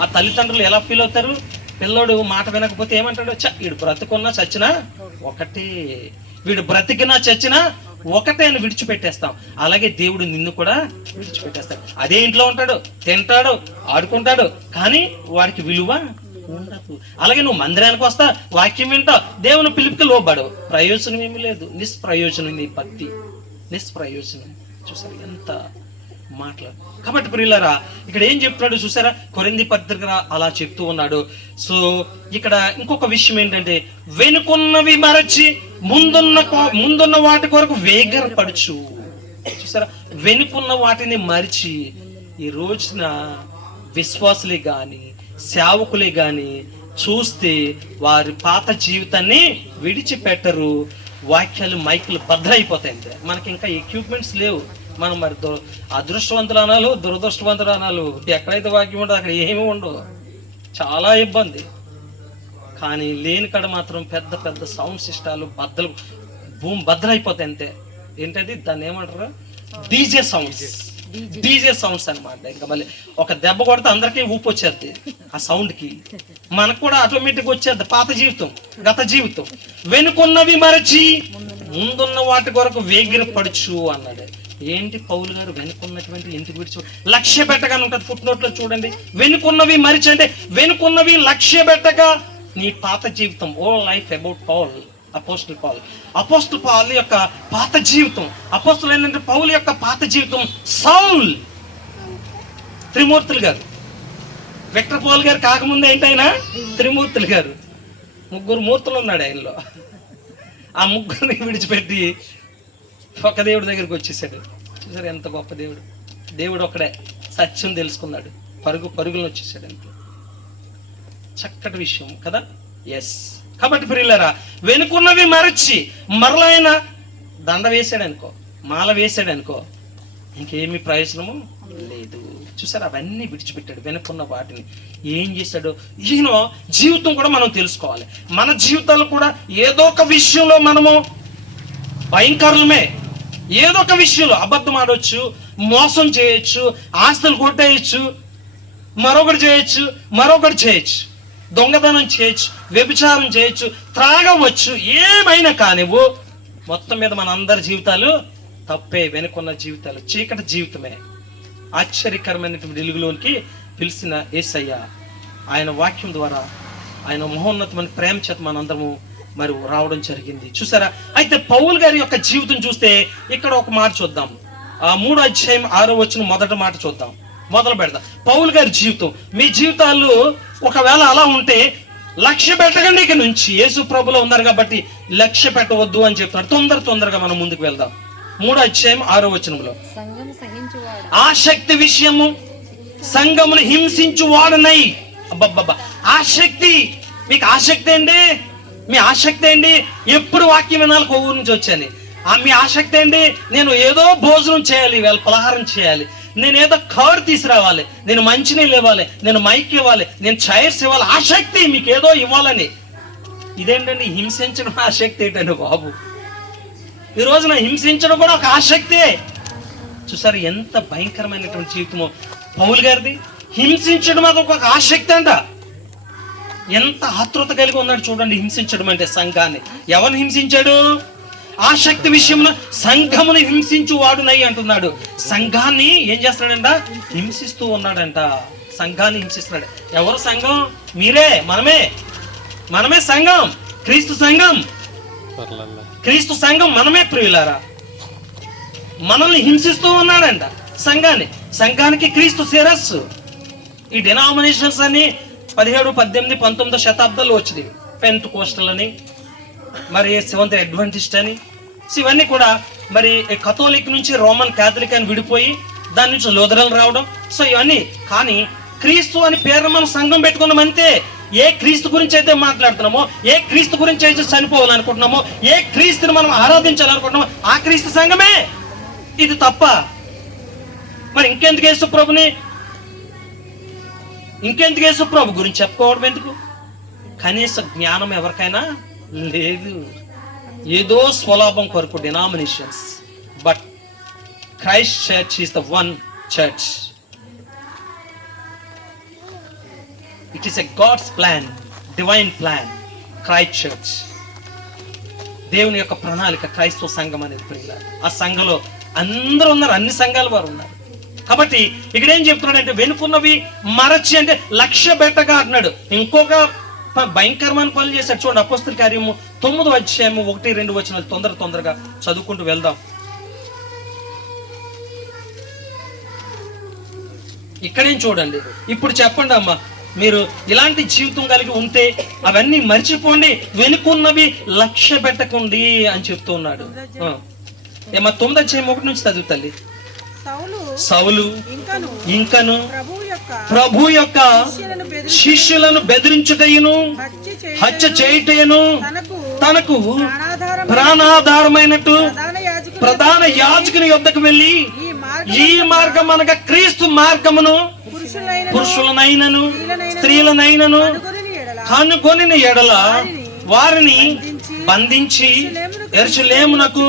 ఆ తల్లిదండ్రులు ఎలా ఫీల్ అవుతారు? పిల్లోడు మాట వినకపోతే ఏమంటాడు? వీడు బ్రతుకున్నా చచ్చినా ఒకటే, వీడు బ్రతికినా చచ్చినా ఒకటే అని విడిచిపెట్టేస్తాం. అలాగే దేవుడు నిన్ను కూడా విడిచిపెట్టేస్తాడు. అదే ఇంట్లో ఉంటాడు, తింటాడు, ఆడుకుంటాడు, కానీ వాడికి విలువ ఉండదు. అలాగే నువ్వు మందిరానికి వస్తా, వాక్యం వింటావు, దేవుని పిలుపుకి లోబడు, ప్రయోజనం ఏమీ లేదు. నిష్ప్రయోజనం నీ భక్తి, నిష్ప్రయోజనం. చూసారు ఎంత మాట్లాడు. కాబట్టి ప్రియులారా, ఇక్కడ ఏం చెప్తున్నాడు చూసారా? కొరింథీ పత్రిక అలా చెప్తూ ఉన్నాడు. సో ఇక్కడ ఇంకొక విషయం ఏంటంటే, వెనుకున్నవి మరచి ముందున్న వాటి కొరకు వేగరపడుచు. చూసారా, వెనుకున్న వాటిని మరిచి. ఈ రోజున విశ్వాసులే గాని సేవకులే గాని చూస్తే వారి పాత జీవితాన్ని విడిచిపెట్టరు. వాక్యాలు మైకులు భద్రైపోతాయి. అంతే, మనకి ఇంకా ఎక్విప్మెంట్స్ లేవు. మనం మరి అదృష్టవంతులు అనాలు, దురదృష్టవంతులు అనాలు. ఎక్కడైతే వాక్యం ఉండదు అక్కడ ఏమీ ఉండవు, చాలా ఇబ్బంది. కానీ లేని కాడ మాత్రం పెద్ద పెద్ద సౌండ్ సిస్టాలు భూమి భద్రైపోతాయి. అంతే. ఏంటది, దాన్ని ఏమంటారు? డీజే సౌండ్స్ అనమాట. ఇంకా మళ్ళీ ఒక దెబ్బ కొడితే అందరికీ ఊపు వచ్చేది ఆ సౌండ్కి. మనకు కూడా ఆటోమేటిక్ వచ్చేది పాత జీవితం, గత జీవితం. వెనుకున్నవి మరచి ముందున్న వాటి కొరకు వేగిరపడుచు అన్నాడు. ఏంటి పౌలు గారు వెనుకున్నటువంటి ఎందుకు విడిచి? లక్ష్య పెట్టగానే ఉంటుంది. ఫుట్ నోట్ లో చూడండి, వెనుకున్నవి మరిచి అంటే వెనుకున్నవి లక్ష్య పెట్టక నీ పాత జీవితం. ఓ life about Paul, apostle Paul యొక్క పాత జీవితం. అపోస్తలు ఏంటంటే పౌలు యొక్క పాత జీవితం. సౌల్, త్రిమూర్తులు గారు, విక్టర్ పౌల్ గారు కాకముందు ఏంటైనా త్రిమూర్తులు గారు. 3 మూర్తులు ఉన్నాడు ఆయనలో. ఆ 3 విడిచిపెట్టి ఒక దేవుడి దగ్గరికి వచ్చేసాడు. చూసారు ఎంత గొప్ప దేవుడు. దేవుడు ఒకడే, సత్యం తెలుసుకున్నాడు, పరుగులను వచ్చేసాడు. అంతే, చక్కటి విషయం కదా. ఎస్. కాబట్టి ప్రియులారా, వెనుకున్నవి మరచి మరలా ఆయన దండ వేసాడనుకో, మాల వేసాడనుకో, ఇంకేమి ప్రయోజనము లేదు. చూసారు, అవన్నీ విడిచిపెట్టాడు. వెనుకున్న వాటిని ఏం చేశాడు? ఈయన జీవితం కూడా మనం తెలుసుకోవాలి. మన జీవితాలు కూడా ఏదో ఒక విషయంలో మనము భయంకరమే. ఏదో ఒక విషయంలో అబద్ధం ఆడవచ్చు, మోసం చేయొచ్చు, ఆస్తులు కొట్టేయచ్చు, మరొకటి చేయొచ్చు, దొంగతనం చేయొచ్చు, వ్యభిచారం చేయొచ్చు, త్రాగవచ్చు, ఏమైనా కానివ్వు. మొత్తం మీద మన అందరి జీవితాలు తప్పే. వెనుకున్న జీవితాలు చీకటి జీవితమే. ఆశ్చర్యకరమైనటువంటి వెలుగులోనికి పిలిచిన యేసయ్య ఆయన వాక్యం ద్వారా, ఆయన మహోన్నతమైన ప్రేమ చేత మనందరము మరి రావడం జరిగింది. చూసారా? అయితే పౌలు గారి యొక్క జీవితం చూస్తే ఇక్కడ ఒక మాట చూద్దాం. 3వ అధ్యాయం 6వ వచనం మొదటి మాట చూద్దాం. మొదలు పెడదాం. పౌలు గారి జీవితం. మీ జీవితాలు ఒకవేళ అలా ఉంటే లక్ష్య పెట్టకండి. ఇక నుంచి యేసు ప్రభులో ఉన్నారు కాబట్టి లక్ష్య పెట్టవద్దు అని చెప్తున్నారు. తొందరగా మనం ముందుకు వెళ్దాం. 3వ అధ్యాయం 6వ వచనంలో, ఆసక్తి విషయము సంఘమును హింసించు వాడనై. అబ్బబ్బబ్బా, ఆసక్తి. మీకు ఆసక్తి అండి? మీ ఆసక్తి ఏంటి? ఎప్పుడు వాక్యం వినాలి, ఊరు నుంచి వచ్చాను. మీ ఆసక్తి ఏంటి? నేను ఏదో భోజనం చేయాలి, వీళ్ళ పలహారం చేయాలి, నేను ఏదో కవర్ తీసుకురావాలి, నేను మంచినీళ్ళు ఇవ్వాలి, నేను మైక్ ఇవ్వాలి, నేను చైర్స్ ఇవ్వాలి. ఆసక్తి మీకు ఏదో ఇవ్వాలని. ఇదేంటండి హింసించడం? ఆసక్తి ఏంటండి బాబు? ఈ రోజున హింసించడం కూడా ఒక ఆసక్తే. చూసారు ఎంత భయంకరమైనటువంటి జీవితమో పౌలు గారిది. హింసించడం అది ఒక ఆసక్తి అంట. ఎంత ఆతృత కలిగి ఉన్నాడు చూడండి హింసించడం అంటే సంఘాన్ని. ఎవరిని హింసించాడు? ఆసక్తి విషయంలో సంఘమును హింసించు వాడునై అంటున్నాడు. సంఘాన్ని ఏం చేస్తున్నాడంట? హింసిస్తూ ఉన్నాడంట. సంఘాన్ని హింసిస్తున్నాడు. ఎవరు సంఘం? మీరే, మనమే సంఘం. క్రీస్తు సంఘం, క్రీస్తు సంఘం మనమే ప్రియులారా. మనల్ని హింసిస్తూ ఉన్నాడంట సంఘానికి క్రీస్తు శిరస్సు. ఈ డినామినేషన్స్ అని 17, 18, 19 శతాబ్దాల్లో వచ్చింది. పెంతెకోస్టల్ అని, మరి సెవెంత్ అడ్వెంటిస్ట్ అని, ఇవన్నీ కూడా మరి కథోలిక్ నుంచి రోమన్ క్యాథలిక్ అని విడిపోయి దాని నుంచి లూథరన్ రావడం. సో ఇవన్నీ. కానీ క్రీస్తు అని పేరు మనం సంఘం పెట్టుకున్నాం అంతే. ఏ క్రీస్తు గురించి అయితే మాట్లాడుతున్నామో, ఏ క్రీస్తు గురించి అయితే చనిపోవాలనుకుంటున్నామో, ఏ క్రీస్తుని మనం ఆరాధించాలనుకుంటున్నామో ఆ క్రీస్తు సంఘమే. ఇది తప్ప మరి ఇంకెందుకు యేసు ప్రభు గురించి చెప్పుకోవడం ఎందుకు? కనీస జ్ఞానం ఎవరికైనా లేదు. ఏదో స్వలాభం కొరకు denominations. But Christ church is the one church. It is a God's plan, divine plan. Christ church దేవుని యొక్క ప్రణాళిక. క్రైస్తవ సంఘం అనేది ప్రియులారా. ఆ సంఘంలో అందరూ ఉన్నారు, అన్ని సంఘాల వారు ఉన్నారు. కాబట్టి ఇక్కడ ఏం చెప్తున్నాడు అంటే వెనుకున్నవి మరచి అంటే లక్ష్య పెట్టగా అంటున్నాడు. ఇంకొక భయంకరమైన పనులు చేశాడు చూడండి. అపోస్తల కార్యము 9వ అధ్యాయము 1, 2 వచనాలు తొందరగా చదువుకుంటూ వెళ్దాం. ఇక్కడేం చూడండి. ఇప్పుడు చెప్పండి అమ్మా, మీరు ఇలాంటి జీవితం కలిగి ఉంటే అవన్నీ మర్చిపోండి, వెనుకున్నవి లక్ష్య పెట్టకండి అని చెప్తూ ఉన్నాడు. 9వ అధ్యాయం 1 నుంచి చదువు తల్లి. సౌలు ఇంకను ప్రభు యొక్క శిష్యులను బెదిరించుటయును హత్య చేయుటయును తనకు ప్రాణాధారమైనట్టు ప్రధాన యాజకుని యొద్దకు వెళ్ళి ఈ మార్గం అనగా క్రీస్తు మార్గమును పురుషులనైనను స్త్రీలనైనను కనుగొనిన ఎడల వారిని బంధించి యెరూషలేమునకు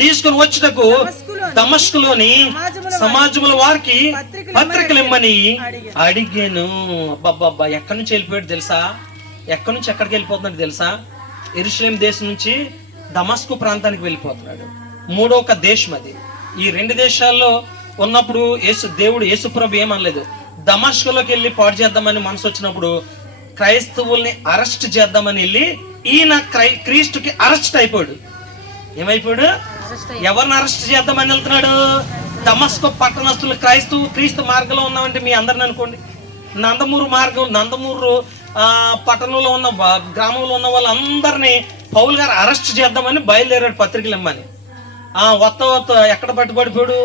తీసుకుని వచ్చుటకు దమస్కులోని సమాజముల వారికి పత్రికలు ఇమ్మని అడిగాను. అబ్బబ్బబ్బా, ఎక్కడి నుంచి వెళ్ళిపోయాడు తెలుసా? ఎక్కడి నుంచి ఎక్కడికి వెళ్ళిపోతున్నాడు తెలుసా? యెరూషలేం దేశం నుంచి దమస్కు ప్రాంతానికి వెళ్ళిపోతున్నాడు. 3వ దేశం అది. ఈ 2 దేశాల్లో ఉన్నప్పుడు యేసుప్రభు ఏమనలేదు. దమస్కులోకి వెళ్ళి పాడు చేద్దామని మనసు వచ్చినప్పుడు క్రైస్తవుల్ని అరెస్ట్ చేద్దామని వెళ్ళి ఈయన క్రీస్తుకి అరెస్ట్ అయిపోయాడు. ఏమైపోయాడు? ఎవరిని అరెస్ట్ చేద్దామని వెళ్తున్నాడు? దమస్కు పట్టణస్తులు. క్రీస్తు మార్గంలో ఉన్నామంటే మీ అందరిని అనుకోండి. నందమూరు పట్టణంలో ఉన్న గ్రామంలో ఉన్న వాళ్ళందరినీ పౌలు గారు అరెస్ట్ చేద్దామని బయలుదేరాడు పత్రికలు ఇమ్మని. వత్త ఎక్కడ పట్టుబడిపోయాడు?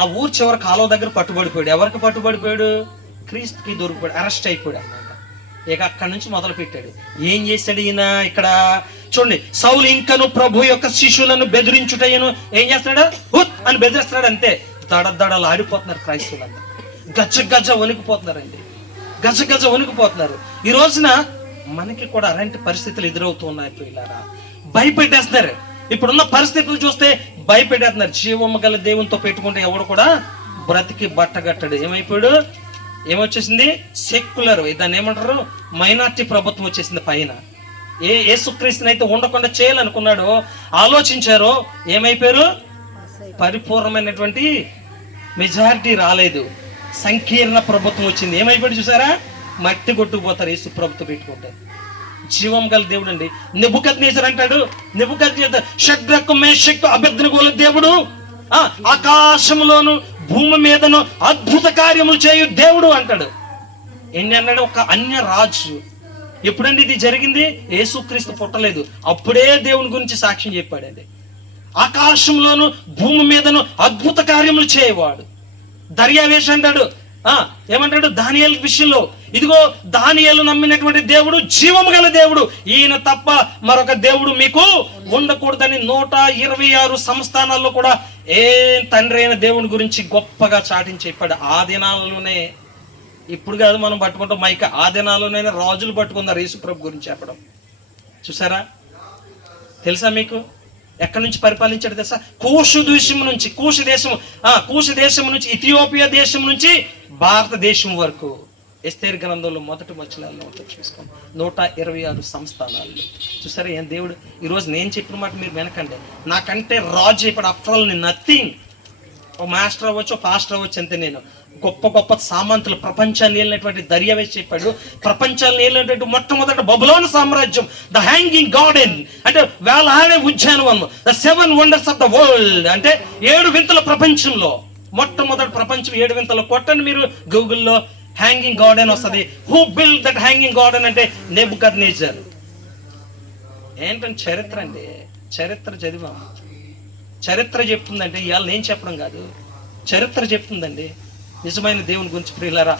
ఆ ఊరు చివరి కాలువ దగ్గర పట్టుబడిపోయాడు. ఎవరికి పట్టుబడిపోయాడు? క్రీస్తుకి దొరికిపోయాడు, అరెస్ట్ అయిపోయాడు అన్నమాట. ఇక అక్కడి నుంచి మొదలు పెట్టాడు. ఏం చేశాడు ఈయన? ఇక్కడ చూడండి. సౌలు ఇంకను ప్రభు యొక్క శిష్యులను బెదిరించుటయ్యను. ఏం చేస్తున్నాడు? హుత్ అని బెదిరిస్తున్నాడు అంతే. దడదడలు ఆడిపోతున్నారు క్రైస్తవులందరూ. గజ వణికిపోతున్నారండి. గజ వణికిపోతున్నారు. ఈ రోజున మనకి కూడా అలాంటి పరిస్థితులు ఎదురవుతూ ఉన్నాయి పిల్లారా. భయపెట్టేస్తున్నారు. ఇప్పుడున్న పరిస్థితులు చూస్తే భయపెట్టేస్తున్నారు. జీవము గల దేవునితో పెట్టుకుంటే ఎవడు కూడా బ్రతికి బట్టగట్టడు. ఏమైపోయాడు? ఏమొచ్చేసింది? సెక్యులర్, దాన్ని ఏమంటారు, మైనార్టీ ప్రభుత్వం వచ్చేసింది పైన. యేసుక్రీస్తుని అయితే ఉండకుండా చేయాలనుకున్నాడు, ఆలోచించారో ఏమైపోయారు? పరిపూర్ణమైనటువంటి మెజారిటీ రాలేదు, సంకీర్ణ ప్రభుత్వం వచ్చింది. ఏమైపోయాడు చూసారా? మట్టి కొట్టుకుపోతారు యేసు ప్రభుత్వం పెట్టుకుంటే. జీవం గల దేవుడు అండి. నెబుకద్నెజరు అంటాడు, నెబుకద్నెజరు షడ్రకు మేషకు అబేద్నెగోల దేవుడు, ఆకాశంలోను భూమి మీదను అద్భుత కార్యములు చేయు దేవుడు అంటాడు. ఎన్ని అన్నాడు? ఒక అన్య రాజు ఎప్పుడండి ఇది జరిగింది? యేసుక్రీస్తు పుట్టలేదు, అప్పుడే దేవుని గురించి సాక్ష్యం చెప్పాడండి. ఆకాశంలోను భూమి మీదను అద్భుత కార్యములు చేయవాడు. దర్యావేష్ అంటాడు, ఏమంటాడు దానియేలు విషయంలో, ఇదిగో దానియేలు నమ్మినటువంటి దేవుడు జీవము గల దేవుడు, ఈయన తప్ప మరొక దేవుడు మీకు ఉండకూడదని 126 సంస్థానాల్లో కూడా ఏ తండ్రి అయిన దేవుని గురించి గొప్పగా చాటించి చెప్పాడు. ఆ దినాలలోనే, ఇప్పుడు కాదు మనం పట్టుకుంటాం మైక, ఆ దినాల్లోనే రాజులు పట్టుకున్నారు యేసుప్రభు గురించి చెప్పడం. చూసారా? తెలుసా మీకు ఎక్కడి నుంచి పరిపాలించాడు తెలుసా? కూషు దేశం నుంచి ఇథియోపియా దేశం నుంచి భారతదేశం వరకు. ఎస్తేరు గ్రంథంలో మొదటి వచనాల్లో చూసుకోండి, 126 సంస్థానాల్లో. చూసారా ఏం దేవుడు? ఈరోజు నేను చెప్పిన మాట మీరు వినకండి. నాకంటే రాజు ఇప్పుడు అఫ్టర్ నథింగ్. ఓ మాస్టర్ అవ్వచ్చు, పాస్టర్ అవ్వచ్చు, అంతే. నేను గొప్ప గొప్ప సామంతులు, ప్రపంచాన్ని ఏలినటువంటి దర్యావేష్ చెప్పాడు. ప్రపంచాన్ని ఏలినటువంటి మొట్టమొదటి బబులోను సామ్రాజ్యం, ద హ్యాంగింగ్ గార్డెన్ అంటే వేలాడే ఉద్యానవనం, the 7 wonders of the world అంటే 7 వింతల ప్రపంచంలో మొట్టమొదటి ప్రపంచం 7 వింతలు. కొట్టండి మీరు గూగుల్లో, హ్యాంగింగ్ గార్డెన్ వస్తుంది. Who build that hanging garden అంటే నెబుకద్నెజర్. ఏంటంటే చరిత్ర అండి, చరిత్ర చదివాం. చరిత్ర చెప్తుందంటే ఇవాళ నేను చెప్పడం కాదు, చరిత్ర చెప్తుందండి నిజమైన దేవుని గురించి. ప్రియులారా,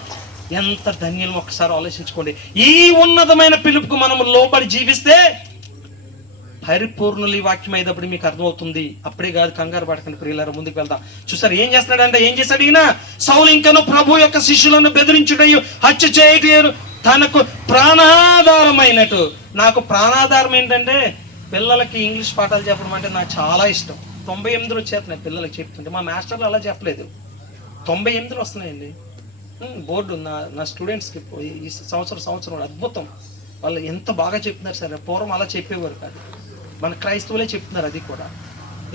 ఎంత ధన్యం ఒక్కసారి ఆలోచించుకోండి. ఈ ఉన్నతమైన పిలుపుకు మనము లోబడి జీవిస్తే పరిపూర్ణులు ఈ వాక్యం అయినప్పుడు మీకు అర్థమవుతుంది. అప్పుడే కాదు, కంగారు పడకండి ప్రియులారా, ముందుకు వెళ్దాం. చూసారు ఏం చేస్తాడంటే, ఏం చేశాడు ఈయన? సౌలు ఇంకను ప్రభు యొక్క శిష్యులను బెదిరించుటయు హత్య చేయటయు తనకు ప్రాణాధారమైనట్టు. నాకు ప్రాణాధారం ఏంటంటే పిల్లలకి ఇంగ్లీష్ పాఠాలు చెప్పడం అంటే నాకు చాలా ఇష్టం. 98 వచ్చేస్తున్నాయి పిల్లలకి చెప్తుంటే. మా మాస్టర్లు అలా చెప్పలేదు, 98 వస్తున్నాయండి బోర్డు. నా స్టూడెంట్స్కి ఈ సంవత్సరం అద్భుతం. వాళ్ళు ఎంత బాగా చెప్తున్నారు సరే. పూర్వం అలా చెప్పేవారు కాదు, మన క్రైస్తవులే చెప్తున్నారు, అది కూడా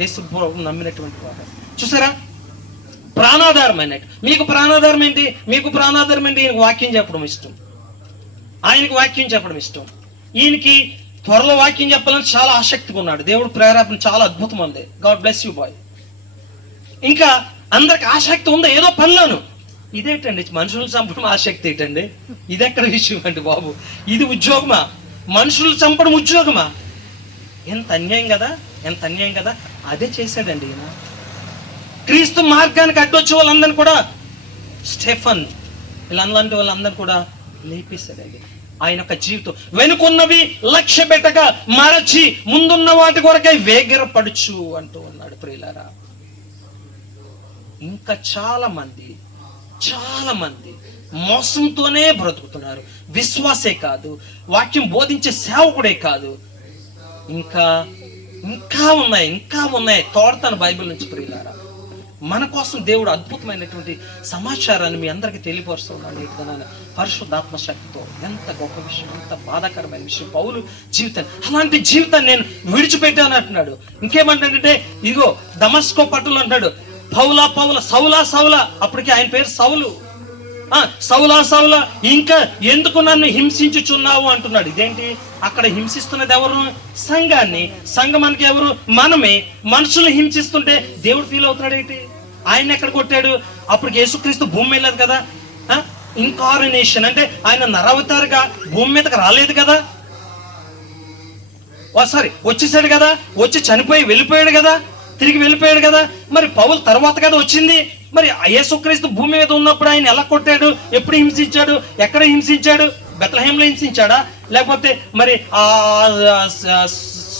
యేసు నమ్మినటువంటి వారు. చూసారా? ప్రాణాధారం అన్నట్టు. మీకు ప్రాణాధారం ఏంటి? మీకు ప్రాణాధారం ఏంటి? ఈయనకు వాక్యం చెప్పడం ఇష్టం, ఆయనకు వాక్యం చెప్పడం ఇష్టం. ఈయనకి త్వరలో వాక్యం చెప్పాలని చాలా ఆసక్తిగా ఉన్నాడు. దేవుడు ప్రేరేపణ చాలా అద్భుతం ఉంది. God bless you boy. ఇంకా అందరికి ఆసక్తి ఉందా ఏదో పనిలోను? ఇదేంటండి మనుషులు చంపడం ఆసక్తి ఏంటండి? ఇది ఎక్కడ విషయం అండి బాబు? ఇది ఉద్యోగమా? మనుషులు చంపడం ఉద్యోగమా? ఎంత అన్యాయం కదా, ఎంత అన్యాయం కదా. అదే చేశాడండి ఈయన. క్రీస్తు మార్గానికి అడ్డొచ్చే వాళ్ళందరినీ కూడా, స్టెఫన్ వీళ్ళందరి వాళ్ళందరినీ కూడా లేపేశాడండి. ఆయన యొక్క జీవితం వెనుకున్నవి లక్ష్య పెట్టక మరచి ముందున్న వాటి కొరకై వేగిరపడుచు అంటూ ఉన్నాడు. ప్రియులారా, ఇంకా చాలా మంది మోసంతోనే బ్రతుకుతున్నారు. విశ్వాసే కాదు, వాక్యం బోధించే సేవకుడే కాదు, ఇంకా ఉన్నాయి. తోడతాను బైబిల్ నుంచి. ప్రియులారా, మన కోసం దేవుడు అద్భుతమైనటువంటి సమాచారాన్ని మీ అందరికీ తెలియపరుస్తున్నాడు ఈ దినాన పరిశుద్ధాత్మ శక్తితో. ఎంత గొప్ప విషయం, ఎంత బాధాకరమైన విషయం. పౌలు జీవితాన్ని, అలాంటి జీవితాన్ని నేను విడిచిపెట్టాను అంటున్నాడు. ఇంకేమంటాడంటే, ఇదిగో దమస్కో పట్టులు అంటాడు, పౌలా సౌలా. అప్పటికి ఆయన పేరు సౌలు. సౌలా ఇంకా ఎందుకు నన్ను హింసించుచున్నావు అంటున్నాడు. ఇదేంటి? అక్కడ హింసిస్తున్నది ఎవరు? సంఘాన్ని. సంఘం మనకి ఎవరు? మనమే. మనుషులు హింసిస్తుంటే దేవుడు ఫీల్ అవుతున్నాడు ఏంటి? ఆయన ఎక్కడ కొట్టాడు? అప్పటికి యేసుక్రీస్తు భూమి మీద లేదు కదా. ఇన్కార్నేషన్ అంటే ఆయన నరవతారుగా భూమి మీదకి రాలేదు కదా. వచ్చేసాడు కదా, వచ్చి చనిపోయి వెళ్ళిపోయాడు కదా, తిరిగి వెళ్ళిపోయాడు కదా. మరి పౌలు తర్వాత కదా వచ్చింది. మరి యేసుక్రీస్తు భూమి మీద ఉన్నప్పుడు ఆయన ఎలా కొట్టాడు? ఎప్పుడు హింసించాడు? ఎక్కడ హింసించాడు? బెత్లెహేంలో హింసించాడా? లేకపోతే మరి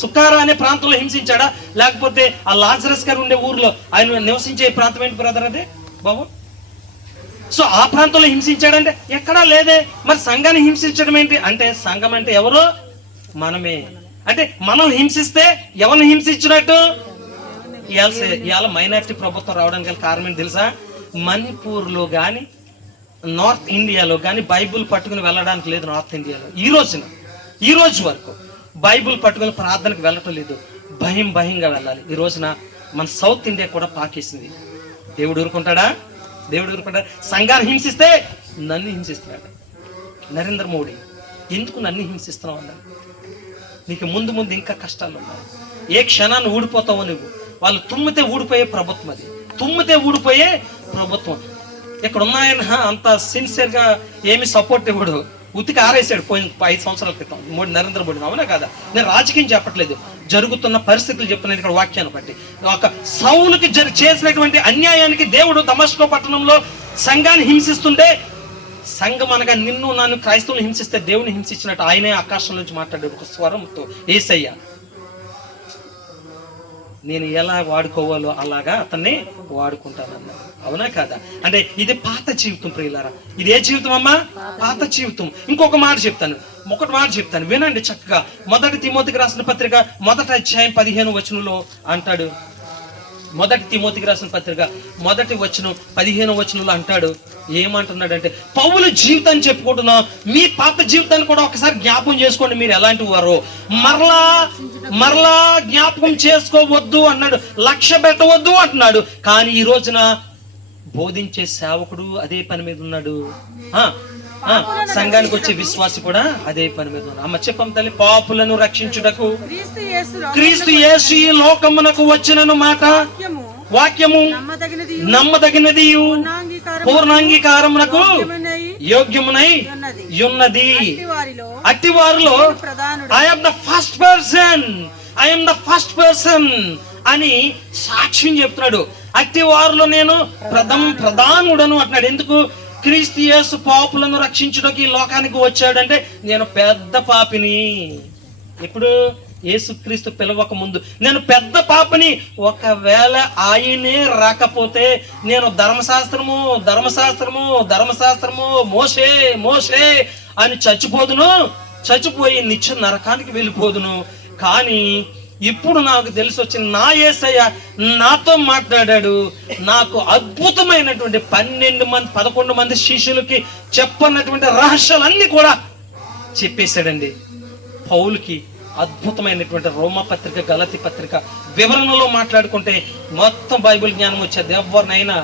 సుకార అనే ప్రాంతంలో హింసించాడా? లేకపోతే ఆ లాజరస్ గారు ఉండే ఊర్లో ఆయన నివసించే ప్రాంతం ఏంటి బ్రదర్ అదే బాబు? సో ఆ ప్రాంతంలో హింసించాడంటే ఎక్కడా లేదే. మరి సంఘాన్ని హింసించడం ఏంటి అంటే, సంఘం అంటే ఎవరు? మనమే. అంటే మనం హింసిస్తే ఎవరిని హింసించినట్టు? ఇవాళ మైనారిటీ ప్రభుత్వం రావడానికి గల కారణం ఏంటి తెలుసా? మణిపూర్లో కానీ నార్త్ ఇండియాలో కానీ బైబుల్ పట్టుకుని వెళ్ళడానికి లేదు. నార్త్ ఇండియాలో ఈ రోజు వరకు బైబుల్ పట్టుకుని ప్రార్థనకు వెళ్ళటం లేదు. భయంగా వెళ్ళాలి. ఈ రోజున మన సౌత్ ఇండియా కూడా పాకేసింది. దేవుడు ఊరుకుంటాడా? సంఘాన్ని హింసిస్తే నన్ను హింసిస్తున్నాడు నరేంద్ర మోడీ. ఎందుకు నన్ను హింసిస్తున్నావు అన్నాడు. నీకు ముందు ఇంకా కష్టాలు ఉన్నాయి. ఏ క్షణాన్ని ఊడిపోతావో నువ్వు. వాళ్ళు తుమ్మితే ఊడిపోయే ప్రభుత్వం, అది తుమ్మితే ఊడిపోయే ప్రభుత్వం. ఇక్కడ ఉన్నాయన అంత సిన్సియర్గా ఏమి సపోర్ట్ ఇవ్వడు. ఉతికి ఆరేసాడు పోయిన 5 సంవత్సరాల క్రితం నరేంద్ర మోడీ. అవునా కదా? నేను రాజకీయం చెప్పట్లేదు, జరుగుతున్న పరిస్థితులు చెప్తున్నాను ఇక్కడ వాక్యాన్ని బట్టి. ఒక సౌలుకి చేసినటువంటి అన్యాయానికి దేవుడు దమస్కో పట్టణంలో సంఘాన్ని హింసిస్తుంటే, సంఘం అనగా నిన్ను నన్ను క్రైస్తవులు హింసిస్తే దేవుని హింసించినట్టు ఆయనే ఆకాశం నుంచి మాట్లాడాడు ఒక స్వరంతో, యేసయ్య నేను ఎలా వాడుకోవాలో అలాగా అతన్ని వాడుకుంటానన్నాడు. అవునా కాదా? అంటే ఇది పాత జీవితం ప్రియులారా. ఇది ఏ జీవితం అమ్మా? పాత జీవితం. ఇంకొక మాట చెప్తాను వినండి చక్కగా. 1 తిమోతికి రాసిన పత్రిక 1వ అధ్యాయం 15వ వచనంలో అంటాడు. 1 తిమోతికి రాసిన పత్రిక 1వ వచనం 15వ వచనంలో అంటాడు. ఏమంటున్నాడంటే, పౌలు జీవితాన్ని చెప్పుకుంటున్నా, మీ పాత జీవితాన్ని కూడా ఒకసారి జ్ఞాపకం చేసుకోండి, మీరు ఎలాంటి వారో. మరలా జ్ఞాపకం చేసుకోవద్దు అన్నాడు, లక్ష్య పెట్టవద్దు అంటున్నాడు. కానీ ఈ రోజున బోధించే సేవకుడు అదే పని మీద ఉన్నాడు, సంఘానికి వచ్చే విశ్వాసి కూడా అదే పని మీద ఉన్నాడు. అమ్మ చెప్పం తల్లి, పాపులను రక్షించుటకు క్రీస్తు యేసు ఈ లోకమునకు వచ్చినను మాట వాక్యము నమ్మదగినది పూర్ణాంగీకారమునకు యోగ్యమునై ఉన్నది. అట్టి వారిలో I am the first person అని సాక్ష్యం చెప్తున్నాడు. అట్టి వారిలో నేను ప్రధానుడను అంటున్నాడు. ఎందుకు? క్రీస్తు యేసు పాపులను రక్షించుటకు ఈ లోకానికి వచ్చాడంటే, నేను పెద్ద పాపిని. ఇప్పుడు యేసుక్రీస్తు పిలవక ముందు నేను పెద్ద పాపని. ఒకవేళ ఆయనే రాకపోతే నేను ధర్మశాస్త్రము మోసే అని చచ్చిపోయి నిత్య నరకానికి వెళ్ళిపోదును. కానీ ఇప్పుడు నాకు తెలిసి వచ్చిన నా యేసయ్య నాతో మాట్లాడాడు. నాకు అద్భుతమైనటువంటి 11 మంది శిష్యులకి చెప్పన్నటువంటి రహస్యాలన్నీ కూడా చెప్పేశాడండి. పౌలుకి అద్భుతమైనటువంటి రోమా పత్రిక, గలతీ పత్రిక వివరణలో మాట్లాడుకుంటే మొత్తం బైబిల్ జ్ఞానం వచ్చేది. ఎవరినైనా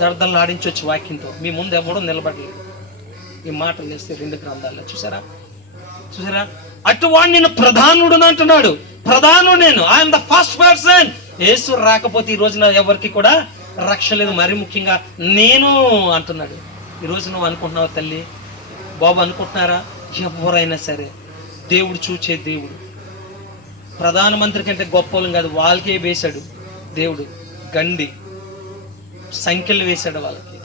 దర్దలు ఆడించవచ్చు వాక్యంతో. మీ ముందు ఎవడో నిలబడలేదు. ఈ మాటలు చేస్తే 2 గ్రంథాల్లో చూసారా? అటు వాడు నేను ప్రధానుడు అంటున్నాడు. ప్రధానుడు నేను, ఐఎమ్ ద ఫస్ట్ పర్సన్. యేసు రాకపోతే ఈ రోజున ఎవరికి కూడా రక్షణ లేదు. మరి ముఖ్యంగా నేను అంటున్నాడు. ఈరోజు నువ్వు అనుకుంటున్నావు తల్లి, బాబు అనుకుంటున్నారా? ఎవరైనా సరే దేవుడు చూచే దేవుడు. ప్రధానమంత్రి కంటే గొప్పలం కాదు, వాళ్ళకే వేశాడు దేవుడు. గండి సంఖ్యలు వేశాడు వాళ్ళకి.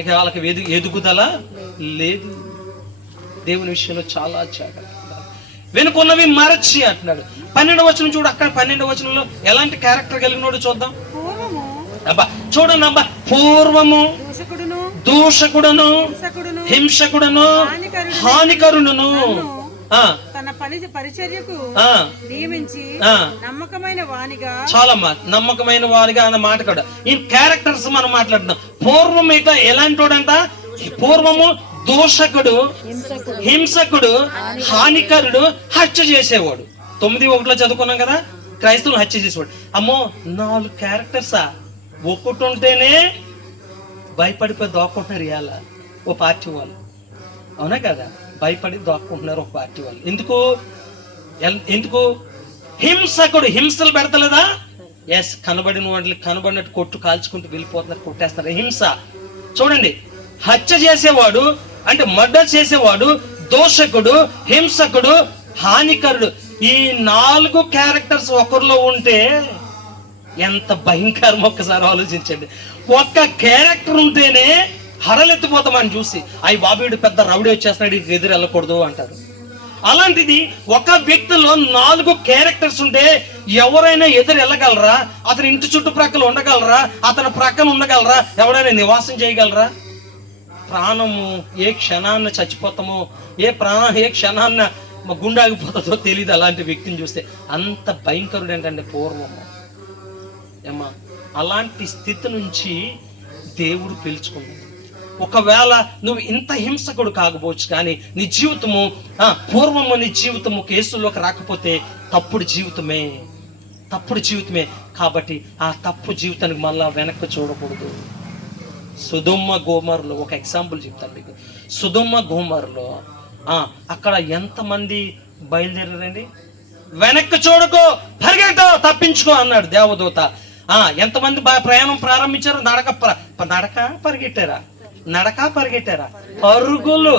ఇక వాళ్ళకి ఎదుగుదల లేదు. దేవుని విషయంలో చాలా జాగ్రత్త. వెనుకున్నవి మరచి అంటున్నాడు. 12వ వచనం చూడు. అక్కడ 12వ వచనంలో ఎలాంటి క్యారెక్టర్ కలిగినోడు చూద్దాం. చూడండి అబ్బా, పూర్వము దూషకుడును హింసకుడును హానికరుడును తన పరిచర్యకు నియమించి నమ్మకమైన వానిగా. చాలమ్మా, నమ్మకమైన వానిగా అన్న మాట కూడా ఈ క్యారెక్టర్స్ మనం మాట్లాడుతున్నాం. పూర్వం ఇక ఎలాంటోడంట? పూర్వము దూషకుడు, హింసకుడు, హానికరుడు, హత్య చేసేవాడు. 9:1 చదువుకున్నాం కదా, క్రైస్తవులు హత్య చేసేవాడు. అమ్మో, 4 క్యారెక్టర్సా? ఒకటి ఉంటేనే భయపడిపోయి దాక్కుంటున్నారు ఇవాళ ఓ పార్టీ వాళ్ళు. అవునా కదా? భయపడి దాక్కుంటున్నారు ఒక పార్టీ వాళ్ళు. ఎందుకు? హింసకుడు హింసలు పెడతలేదా? ఎస్, కనబడిన వాటిని కనబడినట్టు కొట్టు కాల్చుకుంటూ వెళ్ళిపోతున్నారు, కొట్టేస్తారు. హింస చూడండి. హత్య చేసేవాడు అంటే మర్డర్ చేసేవాడు, దోషకుడు, హింసకుడు, హానికరుడు. ఈ 4 క్యారెక్టర్స్ ఒకరిలో ఉంటే ఎంత భయంకరం ఒక్కసారి ఆలోచించండి. ఒక్క క్యారెక్టర్ ఉంటేనే హడలెత్తిపోతామని చూసి, అయ్యి బాబీడు పెద్ద రౌడీ వచ్చేస్తున్నాడు, ఎదురు వెళ్ళకూడదు అంటారు. అలాంటిది ఒక వ్యక్తిలో 4 క్యారెక్టర్స్ ఉంటే ఎవరైనా ఎదురు వెళ్ళగలరా? అతని ఇంటి చుట్టుప్రక్కల ఉండగలరా? అతని ప్రక్కన ఉండగలరా? ఎవరైనా నివాసం చేయగలరా? ప్రాణము ఏ క్షణాన్ని చచ్చిపోతామో, ఏ క్షణాన్న గుండె ఆగిపోతుందో తెలియదు అలాంటి వ్యక్తిని చూస్తే. అంత భయంకరుడు ఏంటంటే పూర్వము. ఏమ్మా, అలాంటి స్థితి నుంచి దేవుడు పిలుచుకున్నాడు. ఒకవేళ నువ్వు ఇంత హింసకుడు కాకపోవచ్చు, కానీ నీ జీవితము పూర్వము నీ జీవితము కేసులోకి రాకపోతే తప్పుడు జీవితమే. కాబట్టి ఆ తప్పు జీవితానికి మళ్ళా వెనక్కి చూడకూడదు. సొదొమ గోమరులో ఒక ఎగ్జాంపుల్ చెప్తాను మీకు. సొదొమ గోమరులో అక్కడ ఎంతమంది బయలుదేరారండి? వెనక్కి చూడకో, పరిగెట్టో, తప్పించుకో అన్నాడు దేవదూత. ఎంతమంది ప్రయాణం ప్రారంభించారు? నడక పరిగెట్టారా? పరుగులు.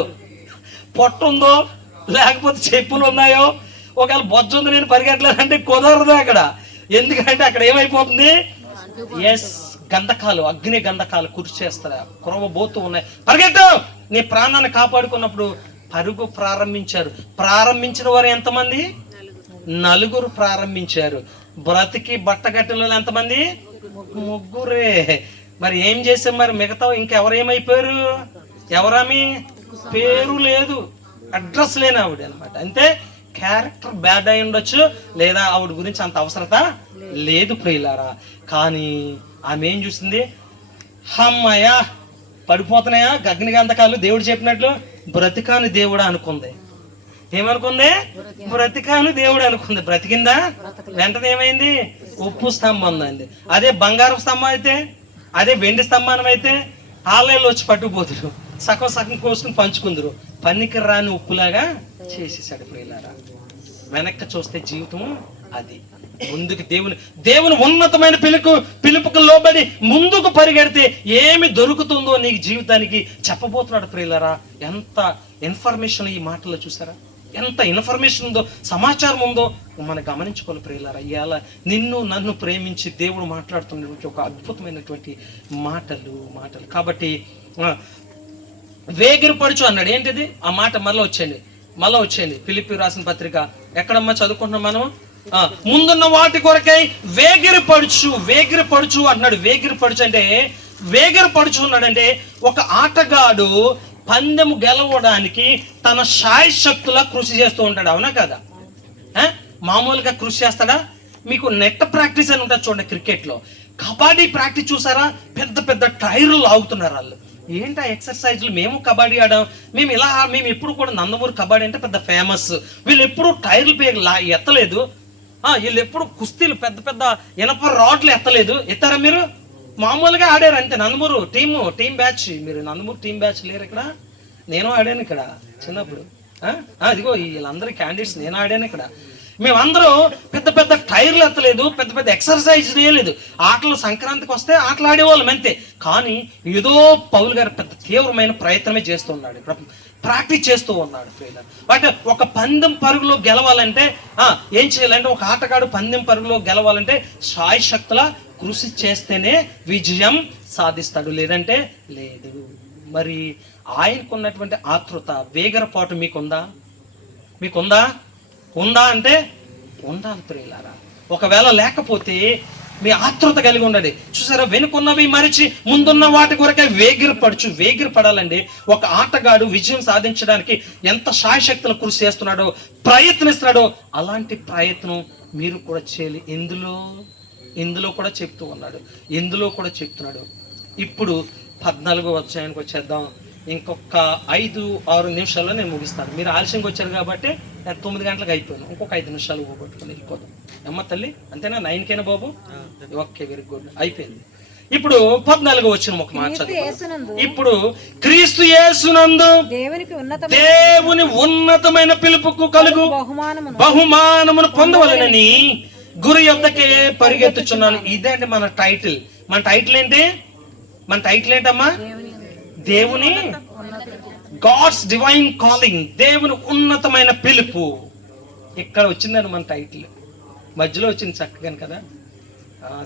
పొట్ట ఉందో లేకపోతే చెప్పులు ఉన్నాయో, ఒకవేళ బొజ్జ ఉంది నేను పరిగెట్టలేదంటే కుదరదు అక్కడ. ఎందుకంటే అక్కడ ఏమైపోతుంది, ఎస్ గంధకాలు, అగ్ని గంధకాలు కురిచేస్తారా, కురవబోతూ ఉన్నాయి. పరిగెట్టు, నీ ప్రాణాన్ని కాపాడుకున్నప్పుడు పరుగు ప్రారంభించారు. ప్రారంభించిన వారు ఎంతమంది? 4 ప్రారంభించారు. బ్రతికి బట్టగట్టెలు ఎంతమంది? 3. మరి ఏం చేసాం మరి మిగతా ఇంకెవరేమైపోయారు? ఎవరామి? పేరు లేదు, అడ్రస్ లేని ఆవిడ అనమాట. అంతే, క్యారెక్టర్ బ్యాడ్ అయి ఉండొచ్చు, లేదా ఆవిడ గురించి అంత అవసరత లేదు ప్రియులారా. కానీ ఆమె ఏం చూసింది? అమ్మయ్యా పడిపోతున్నాయా అగ్నిగంధకాలు, దేవుడు చెప్పినట్లు బ్రతికాను దేవుడా అనుకుంది. ఏమనుకుంది? బ్రతికాను దేవుడు అనుకుంది. బ్రతికిందా? వెంటనే ఏమైంది? ఉప్పు స్తంభం అంది. అదే బంగారం స్తంభం అయితే, అదే వెండి స్తంభానం అయితే ఆలయాలు వచ్చి పట్టుకుపోతురు, సగం సగం కోసుకుని పంచుకుందరు. పనికి రాని ఉప్పులాగా చేసేసాడు ప్రియులారా. వెనక్కి చూస్తే జీవితం అది. ముందుకు దేవుని ఉన్నతమైన పిలుపుకు లోబడి ముందుకు పరిగెడితే ఏమి దొరుకుతుందో నీకు జీవితానికి చెప్పబోతున్నాడు ప్రియులారా. ఎంత ఇన్ఫర్మేషన్ ఈ మాటల్లో చూసారా, ఎంత ఇన్ఫర్మేషన్ ఉందో, సమాచారం ఉందో మనం గమనించుకోవాలి ప్రియులారా. ఇవాళ నిన్ను నన్ను ప్రేమించి దేవుడు మాట్లాడుతున్నటువంటి ఒక అద్భుతమైనటువంటి మాటలు. కాబట్టి వేగిరపడుచు అన్నాడు. ఏంటిది ఆ మాట? మళ్ళీ వచ్చేయండి ఫిలిప్పీ రాసిన పత్రిక ఎక్కడమ్మా చదువుకుంటున్నాం మనం? ముందున్న వాటి కొరకై వేగిరపడుచు అన్నాడు. వేగిరపడుచు అంటే, వేగిరపడుచు అన్నాడంటే ఒక ఆటగాడు పందెము గెలవడానికి తన శాయశక్తులా కృషి చేస్తూ ఉంటాడు. అవునా కదా? మామూలుగా కృషి చేస్తాడా? మీకు నెట్ ప్రాక్టీస్ అని ఉంటుంది చూడండి క్రికెట్లో. కబడ్డీ ప్రాక్టీస్ చూసారా? పెద్ద పెద్ద టైర్లు లాగుతున్నారు వాళ్ళు. ఏంటి ఆ ఎక్సర్సైజ్లు? మేము కబడ్డీ ఆడాం, మేము ఎప్పుడు కూడా నందమూరి కబడ్డీ అంటే పెద్ద ఫేమస్. వీళ్ళు ఎప్పుడు టైర్లు ఎత్తలేదు, వీళ్ళు ఎప్పుడు కుస్తీలు పెద్ద పెద్ద ఇనప రాడ్లు ఎత్తారా? మీరు మామూలుగా ఆడారు అంతే. నందమూరు టీం బ్యాచ్, మీరు నందమూరు టీం బ్యాచ్ లేరు ఇక్కడ. నేను ఆడాను ఇక్కడ చిన్నప్పుడు. అదిగో వీళ్ళందరూ క్యాండిడేట్స్, నేను ఆడాను ఇక్కడ. మేమందరూ పెద్ద పెద్ద టైర్లు ఎత్తలేదు, పెద్ద పెద్ద ఎక్సర్సైజ్ చేయలేదు. ఆటలు సంక్రాంతికి వస్తే ఆటలు ఆడేవాళ్ళం అంతే. కానీ ఏదో పౌలు గారు పెద్ద తీవ్రమైన ప్రయత్నమే చేస్తున్నాడు, ప్రాక్టీస్ చేస్తూ ఉన్నాడు. బట్ ఒక పందెం పరుగులో గెలవాలంటే ఏం చేయాలంటే, ఒక ఆటగాడు పందెం పరుగులో గెలవాలంటే శాయశక్తుల కృషి చేస్తేనే విజయం సాధిస్తాడు, లేదంటే లేదు. మరి ఆయనకున్నటువంటి ఆతృత, వేగరపాటు మీకుందా అంటే ఉండాలి ప్రియులారా. ఒకవేళ లేకపోతే మీ ఆతృత కలిగి ఉండండి. చూసారా, వెనుకున్నవి మరిచి ముందున్న వాటి కొరకే వేగిరపడాలండి. ఒక ఆటగాడు విజయం సాధించడానికి ఎంత శాయశక్తులు కృషి చేస్తున్నాడో, ప్రయత్నిస్తున్నాడో, అలాంటి ప్రయత్నం మీరు కూడా చేయాలి. ఇందులో కూడా చెప్తున్నాడు. ఇప్పుడు 14వ అధ్యాయానికి వచ్చేద్దాం. ఇంకొక 5-6 నిమిషాల్లో నేను ముగిస్తాను. మీరు ఆలస్యంగా వచ్చారు కాబట్టి 9 గంటలకు అయిపోయాను. ఇంకొక 5 నిమిషాలు పోగొట్టుకుని వెళ్ళిపోదాం. అమ్మ తల్లి, అంతేనా? 9కేనా బాబు? ఓకే, వెరీ గుడ్, అయిపోయింది. ఇప్పుడు 14వ వచనం ఒక మాట చదువు. ఇప్పుడు క్రీస్తు యేసునందు దేవుని ఉన్నతమైన పిలుపుకు కలుగు బహుమానమును పొందవలెనని గురి యొద్దకే పరిగెత్తుచున్నాను. ఇదే అండి మన టైటిల్. మన టైటిల్ ఏంటమ్మా? దేవుని గాడ్స్ డివైన్ కాలింగ్, దేవుని ఉన్నతమైన పిలుపు. ఇక్కడ వచ్చిందండి మన టైటిల్. మధ్యలో వచ్చింది చక్కగా కదా.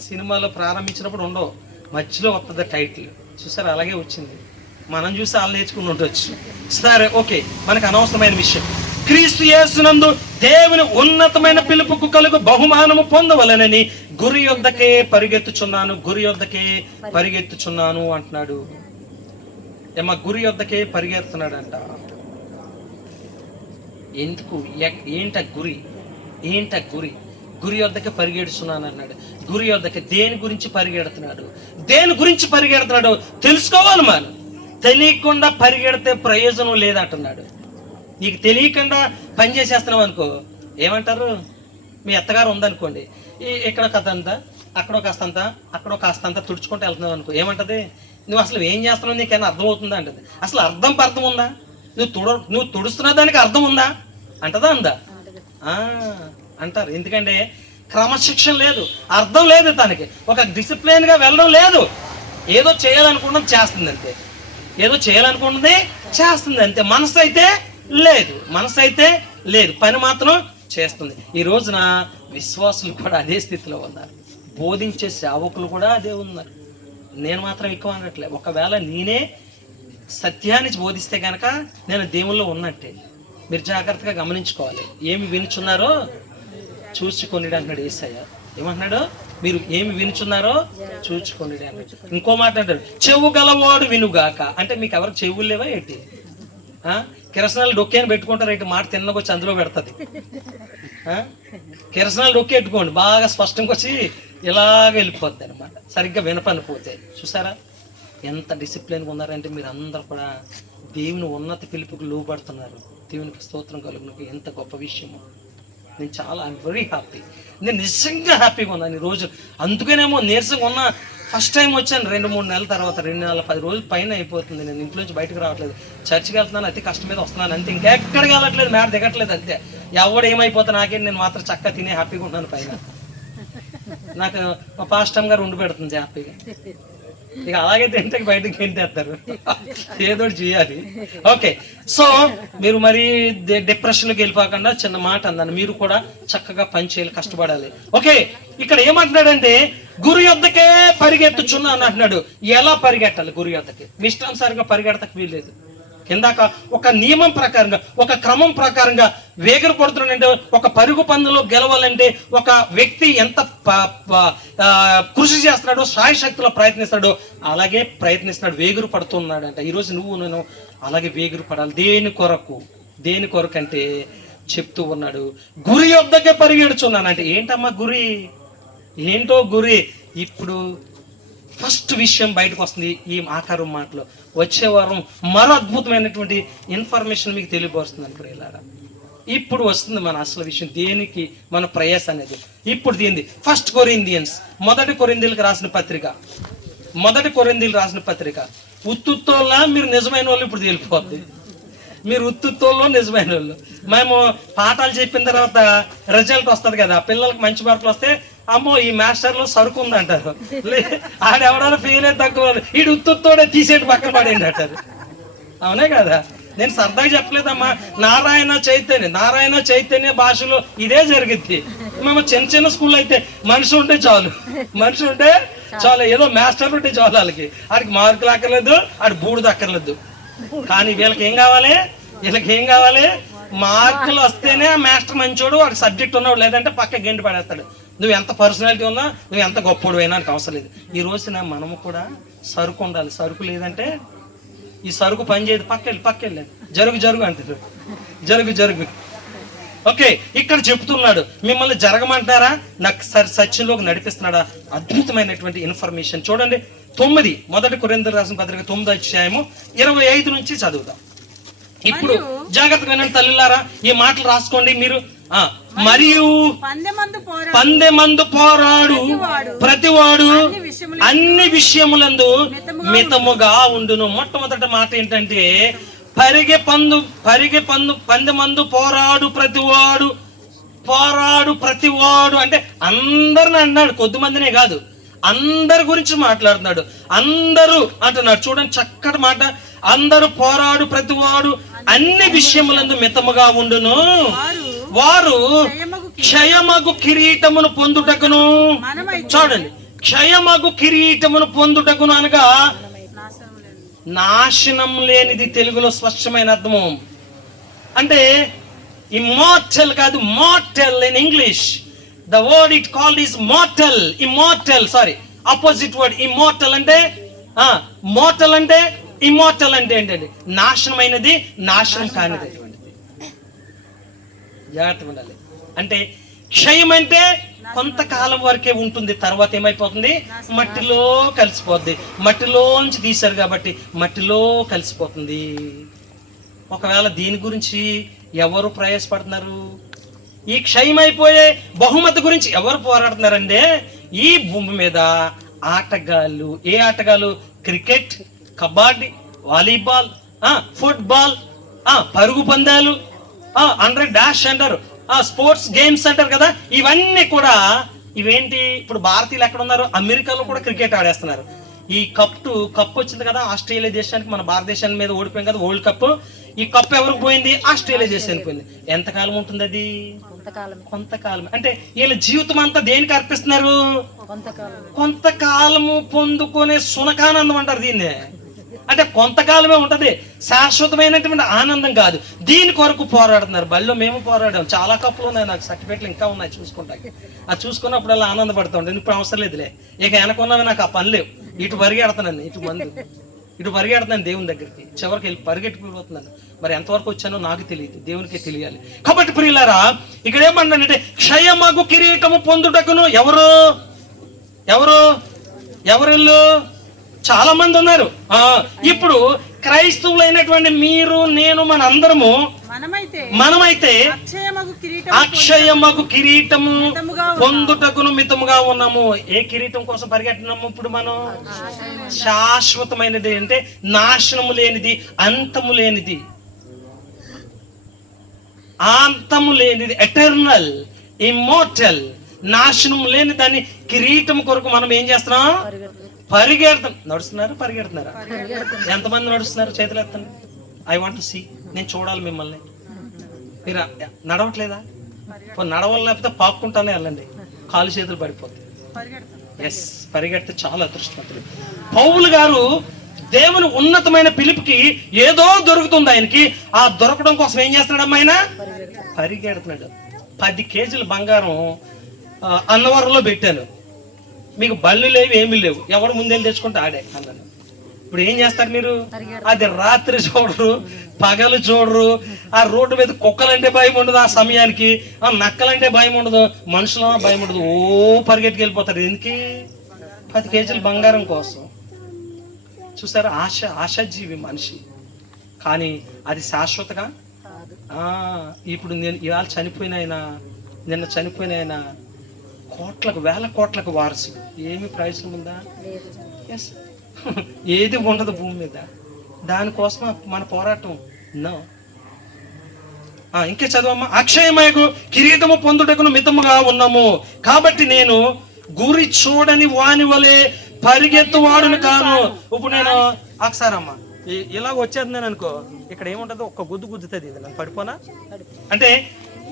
సినిమాలో ప్రారంభించినప్పుడు ఉండవు, మధ్యలో వస్తుంది టైటిల్. చూసారు, అలాగే వచ్చింది. మనం చూసి వాళ్ళు నేర్చుకుని ఉండొచ్చు. సరే, ఓకే, మనకు అనవసరమైన విషయం. క్రీస్తు యేసునందు దేవుని ఉన్నతమైన పిలుపుకు కలుగు బహుమానము పొందవలెనని గురి యొద్దకే పరిగెత్తుచున్నాను అంటున్నాడు. ఏమా గురి యొద్దకే పరిగెడుతున్నాడంట. ఎందుకు? ఏంట గురి యొద్దకే పరిగెడుతున్నాను అన్నాడు. గురి యొద్దకే దేని గురించి పరిగెడుతున్నాడు తెలుసుకోవాలి. మనం తెలియకుండా పరిగెడితే ప్రయోజనం లేదంటున్నాడు. నీకు తెలియకుండా పని చేసేస్తున్నావు అనుకో, ఏమంటారు? మీ అత్తగారు ఉందనుకోండి, ఇక్కడ కాస్తంతా అక్కడో కాస్తంతా తుడుచుకుంటూ వెళ్తున్నావు అనుకో, ఏమంటది? నువ్వు అసలు ఏం చేస్తున్నావు, నీకైనా అర్థం అవుతుందా అంటది. అసలు అర్థం ఉందా? నువ్వు తుడుస్తున్న దానికి అర్థం ఉందా అందా? అంటారు. ఎందుకంటే క్రమశిక్షణ లేదు, అర్థం లేదు, తనకి ఒక డిసిప్లిన్గా వెళ్ళడం లేదు. ఏదో చేయాలనుకున్నది చేస్తుంది అంతే. మనసు అయితే లేదు, మనసు అయితే లేదు, పని మాత్రం చేస్తుంది. ఈ రోజున విశ్వాసులు కూడా అదే స్థితిలో ఉన్నారు, బోధించే సేవకులు కూడా అదే ఉన్నారు. నేను మాత్రం ఎక్కువ అనట్లే. ఒకవేళ నేనే సత్యాన్ని బోధిస్తే కనుక నేను దేవుల్లో ఉన్నట్టే. మీరు జాగ్రత్తగా గమనించుకోవాలి. ఏమి వినుచున్నారో చూసుకొనిడు అంటున్నాడు యేసయ్య. ఏమంటున్నాడు? మీరు ఏమి వినుచున్నారో చూచుకొనిడు అన్నాడు. ఇంకో మాట అంటాడు, చెవు గలవాడు వినుగాక. అంటే మీకు ఎవరికి చెవులు లేవా ఏంటి? కిరసనాలు డొక్కేని పెట్టుకుంటారు ఏంటి? మాట తిన్నకొచ్చి అందులో పెడుతుంది. కిరసనాలు డొక్కి పెట్టుకోండి, బాగా స్పష్టంగా వచ్చి ఇలాగ వెళ్ళిపోద్ది అనమాట, సరిగ్గా వినపనిపోతే. చూసారా ఎంత డిసిప్లిన్గా ఉన్నారంటే మీరు అందరు కూడా దేవుని ఉన్నత పిలుపుకు లోబడుతున్నారు. దేవునికి స్తోత్రం కలుగును. ఎంత గొప్ప విషయము. నేను చాలా ఐఎమ్ వెరీ హ్యాపీ. నేను నిజంగా హ్యాపీగా ఉన్నాను ఈ రోజు. అందుకనేమో నీరసంగా ఉన్నా. ఫస్ట్ టైం వచ్చాను 2-3 నెలల తర్వాత, 2 నెలల 10 రోజులు పైన అయిపోతుంది. నేను ఇంట్లోంచి బయటకు రావట్లేదు. చర్చికి వెళ్తున్నాను, అతి కష్టం మీద వస్తున్నాను అంతే. ఇంకెక్కడికి వెళ్ళట్లేదు, మేడ దిగట్లేదు అంతే. ఎవడు ఏమైపోతా నాకేం, నేను మాత్రం చక్కగా తినే హ్యాపీగా ఉన్నాను పైన. నాకు మా పాస్టమ్ గారు ఉండి పెడుతుంది హ్యాపీగా. ఇక అలాగే తింటే బయటకు గెంటేస్తారు, ఏదో చేయాలి. ఓకే, సో మీరు మరి డిప్రెషన్లోకి వెళ్ళిపోకుండా చిన్న మాట అన్నాను, మీరు కూడా చక్కగా పని చేయాలి, కష్టపడాలి. ఓకే, ఇక్కడ ఏమంటున్నాడంటే గురి యొద్దకే పరిగెత్తుచున్నాను అంటున్నాడు. ఎలా పరిగెట్టాలి? గురి యొద్దకి మీ ఇష్టానుసారంగా పరిగెడతకు వీల్లేదు. ఇందాక ఒక నియమం ప్రకారంగా, ఒక క్రమం ప్రకారంగా వేగర పడుతున్నాడంటే, ఒక పరుగు పందులో గెలవాలంటే ఒక వ్యక్తి ఎంత కృషి చేస్తున్నాడో, శాయశక్తిలో ప్రయత్నిస్తాడో అలాగే ప్రయత్నిస్తున్నాడు, వేగురు పడుతున్నాడంట. ఈరోజు నువ్వు నేను అలాగే వేగురు పడాలి. దేని కొరకు? దేని కొరకు అంటే చెప్తూ ఉన్నాడు, గురి యొద్దకే పరిగెడుచున్నానంటే. ఏంటమ్మా గురి? ఏంటో గురి? ఇప్పుడు ఫస్ట్ విషయం బయటకు వస్తుంది ఈ ఆకారం మాటలో. వచ్చే వారం మరో అద్భుతమైనటువంటి ఇన్ఫర్మేషన్ మీకు తెలియపరుస్తుంది అనుకునేలాగా. ఇప్పుడు వస్తుంది మన అసలు విషయం, దేనికి మన ప్రయాస అనేది. ఇప్పుడు దీనిది ఫస్ట్ కొరింథియన్స్, మొదటి కొరింథీయులకు రాసిన పత్రిక, మొదటి కొరింథీయులు రాసిన పత్రిక. ఉత్తుత్తోళ్ళ మీరు నిజమైన వాళ్ళు ఇప్పుడు తెలిసిపోద్ది. మీరు ఉత్తుత్తోళ్ళు నిజమైన వాళ్ళు. మేము పాఠాలు చెప్పిన తర్వాత రిజల్ట్ వస్తుంది కదా, పిల్లలకు మంచి మార్కులు వస్తే అమ్మో ఈ మాస్టర్లో సరుకు ఉందంటారు. ఆడెవడో ఫెయిల్ అయితే తక్కువ, ఈ ఉత్తుత్తోడే తీసేటి పక్కన పడేయండి అంటారు. అవునే కదా? నేను సరదాగా చెప్పలేదమ్మా. నారాయణ చైతన్య భాషలో ఇదే జరిగింది. మేము చిన్న చిన్న స్కూల్ అయితే మనిషి ఉంటే చాలు, మనిషి ఉంటే చాలు, ఏదో మాస్టర్ ఉంటే చాలు. ఆడికి మార్కులు అక్కర్లేదు, ఆడి బూడిద అక్కర్లేదు. కానీ వీళ్ళకి ఏం కావాలి? మార్కులు వస్తేనే ఆ మాస్టర్ మంచోడు, వాడి సబ్జెక్ట్ ఉన్నాడు, లేదంటే పక్క గెంటి పడేస్తాడు. నువ్వు ఎంత పర్సనాలిటీ ఉన్నా, నువ్వు ఎంత గొప్పడు అయినా నాకు అవసరం లేదు. ఈ రోజున మనము కూడా సరుకు ఉండాలి. సరుకు లేదంటే ఈ సరుకు పని చేయదు. పక్కెళ్ళి జరుగు అంటారు. జరుగు. ఓకే, ఇక్కడ చెప్తున్నాడు, మిమ్మల్ని జరగమంటారా, నాకు సత్యంలోకి నడిపిస్తున్నాడా? అద్భుతమైనటువంటి ఇన్ఫర్మేషన్ చూడండి. 9 మొదటి కొరింథీయులకు రాసిన పత్రిక 9వ అధ్యాయము 25 నుంచి చదువుదాం. ఇప్పుడు జాగ్రత్తగా వినండి తల్లిలారా, ఈ మాటలు రాసుకోండి మీరు. మరియు పందెమందు పోరాడు ప్రతివాడు అన్ని విషయములందు మితముగా ఉండును. మొట్టమొదటి మాట ఏంటంటే పందెమందు పోరాడు ప్రతివాడు అంటే అందరిని అన్నాడు, కొద్దిమందినే కాదు, అందరి గురించి మాట్లాడుతున్నాడు. అందరూ అంటున్నాడు. చూడండి చక్కటి మాట. అందరూ పోరాడు ప్రతివాడు అన్ని విషయములందు మితముగా ఉండును, వారు క్షయమగు కిరీటమును పొందుటకును. చూడండి, క్షయమగు కిరీటమును పొందుటకును అనగా నాశనం లేనిది తెలుగులో స్పష్టమైన అర్థము. అంటే ఇమ్మోర్టల్ కాదు, mortal in English. The word it called is mortal. Opposite word immortal అంటే మోర్టల్ అంటే ఇమ్మోర్టల్ అంటే ఏంటండి? నాశనమైనది, నాశనం కానిది. జాగ్రత్తగా ఉండాలి. అంటే క్షయం అంటే కొంతకాలం వరకే ఉంటుంది, తర్వాత ఏమైపోతుంది? మట్టిలో కలిసిపోద్ది. మట్టిలోంచి తీశారు కాబట్టి మట్టిలో కలిసిపోతుంది. ఒకవేళ దీని గురించి ఎవరు ప్రయాసపడుతున్నారు? ఈ క్షయమైపోయే బహుమతి గురించి ఎవరు పోరాడుతున్నారంటే ఈ భూమి మీద ఆటగాళ్ళు. ఏ ఆటగాళ్ళు? క్రికెట్, కబడ్డీ, వాలీబాల్, ఫుట్బాల్, పరుగు పందాలు, 100 డాష్ అంటారు, స్పోర్ట్స్ గేమ్స్ అంటారు కదా. ఇవన్నీ కూడా ఇవేంటి? ఇప్పుడు భారతీయులు ఎక్కడ ఉన్నారు? అమెరికాలో కూడా క్రికెట్ ఆడేస్తున్నారు. ఈ కప్పు వచ్చింది కదా ఆస్ట్రేలియా దేశానికి, మన భారతదేశాన్ని మీద ఓడిపోయింది కదా వరల్డ్ కప్. ఈ కప్పు ఎవరికి పోయింది? ఆస్ట్రేలియా దేశానికి పోయింది. ఎంతకాలం ఉంటుంది అది? కొంతకాలం. అంటే వీళ్ళ జీవితం అంతా దేనికి అర్పిస్తున్నారు? కొంతకాలము పొందుకునే సునకానందం అంటారు దీన్నే. అంటే కొంతకాలమే ఉంటది, శాశ్వతమైనటువంటి ఆనందం కాదు. దీని కొరకు పోరాడుతున్నారు. బళ్ళో మేము పోరాడాం, చాలా కప్పులు ఉన్నాయి, నాకు సర్టిఫికెట్లు ఇంకా ఉన్నాయి చూసుకుంటాకి. అది చూసుకున్నప్పుడు అలా ఆనందపడుతుంటాను. ఇప్పుడు అవసరం లేదులే, ఇక వెనకున్నవి నాకు ఆ పని లేవు. ఇటు పరిగెడుతున్నాను, ఇటు పరిగెడుతున్నాను దేవుని దగ్గరికి. చివరికి వెళ్ళి పరిగెట్టుకుపోతున్నాను. మరి ఎంతవరకు వచ్చానో నాకు తెలియదు, దేవునికే తెలియాలి. కాబట్టి ప్రియులారా, ఇక్కడ ఏమన్నానంటే క్షయమగు కిరీటము పొందుటకును ఎవరు చాలా మంది ఉన్నారు. ఇప్పుడు క్రైస్తవులైనటువంటి మీరు, నేను, మన అందరము మనమైతే అక్షయమగు కిరీటము పొందుటకును మితముగా ఉన్నాము. ఏ కిరీటం కోసం పరిగెట్టినాము ఇప్పుడు మనం? శాశ్వతమైనది, అంటే నాశనము లేనిది, అంతము లేనిది, ఎటర్నల్, ఇమ్మోర్టల్, నాశనం లేని దాన్ని కిరీటం కొరకు మనం ఏం చేస్తున్నాం? పరిగెడతాం. పరిగెడుతున్నారా? ఎంతమంది నడుస్తున్నారు? చేతులు ఎత్తండి. I want to see. నేను చూడాలి మిమ్మల్ని. మీరు నడవట్లేదా? నడవాలి, లేకపోతే పాక్కుంటానే వెళ్ళండి, కాలు చేతులు పడిపోతాయి. ఎస్, పరిగెడితే చాలా అదృష్టవంతులు. పౌలు గారు దేవుని ఉన్నతమైన పిలుపుకి ఏదో దొరుకుతుంది ఆయనకి. ఆ దొరకడం కోసం ఏం చేస్తున్నాడు? ఆయన పరిగెడుతున్నాడు. 10 కేజీల బంగారం అన్నవరంలో పెట్టాను, మీకు బళ్ళు లేవు, ఏమీ లేవు, ఎవడు ముందెళ్ళి తెచ్చుకుంటే ఆడే అన్నాను. ఇప్పుడు ఏం చేస్తారు మీరు? అది రాత్రి చూడరు, పగలు చూడరు. ఆ రోడ్డు మీద కుక్కలంటే భయం ఉండదు, ఆ సమయానికి ఆ నక్కలంటే భయం ఉండదు, మనుషుల భయం ఉండదు. ఓ పరిగెట్టుకు వెళ్ళిపోతారు. ఎందుకు? 10 కేజీల బంగారం కోసం. చూసారా? ఆశాజీవి మనిషి. కానీ అది శాశ్వతగా. ఇప్పుడు నేను ఇవాళ నిన్న చనిపోయిన ఆయన వేల కోట్లకు వారసుడు. ఏమి ప్రయోజనం ఉందా? ఎస్, ఏది ఉండదు భూమి మీద. దానికోసం మన పోరాటం. నో. ఇంకే చదవమ్మా. అక్షయమయకు కిరీటము పొందుటకును మితముగా ఉన్నాము, కాబట్టి నేను గురి చూడని వాని వలె పరిగెత్తువాడును కాను. ఇప్పుడు నేను ఒకసారమ్మా ఇలాగ వచ్చేది నేను అనుకో, ఇక్కడ ఏముంటుందో ఒక్క గుద్దుతుంది, ఇది నన్ను పడిపోనా? అంటే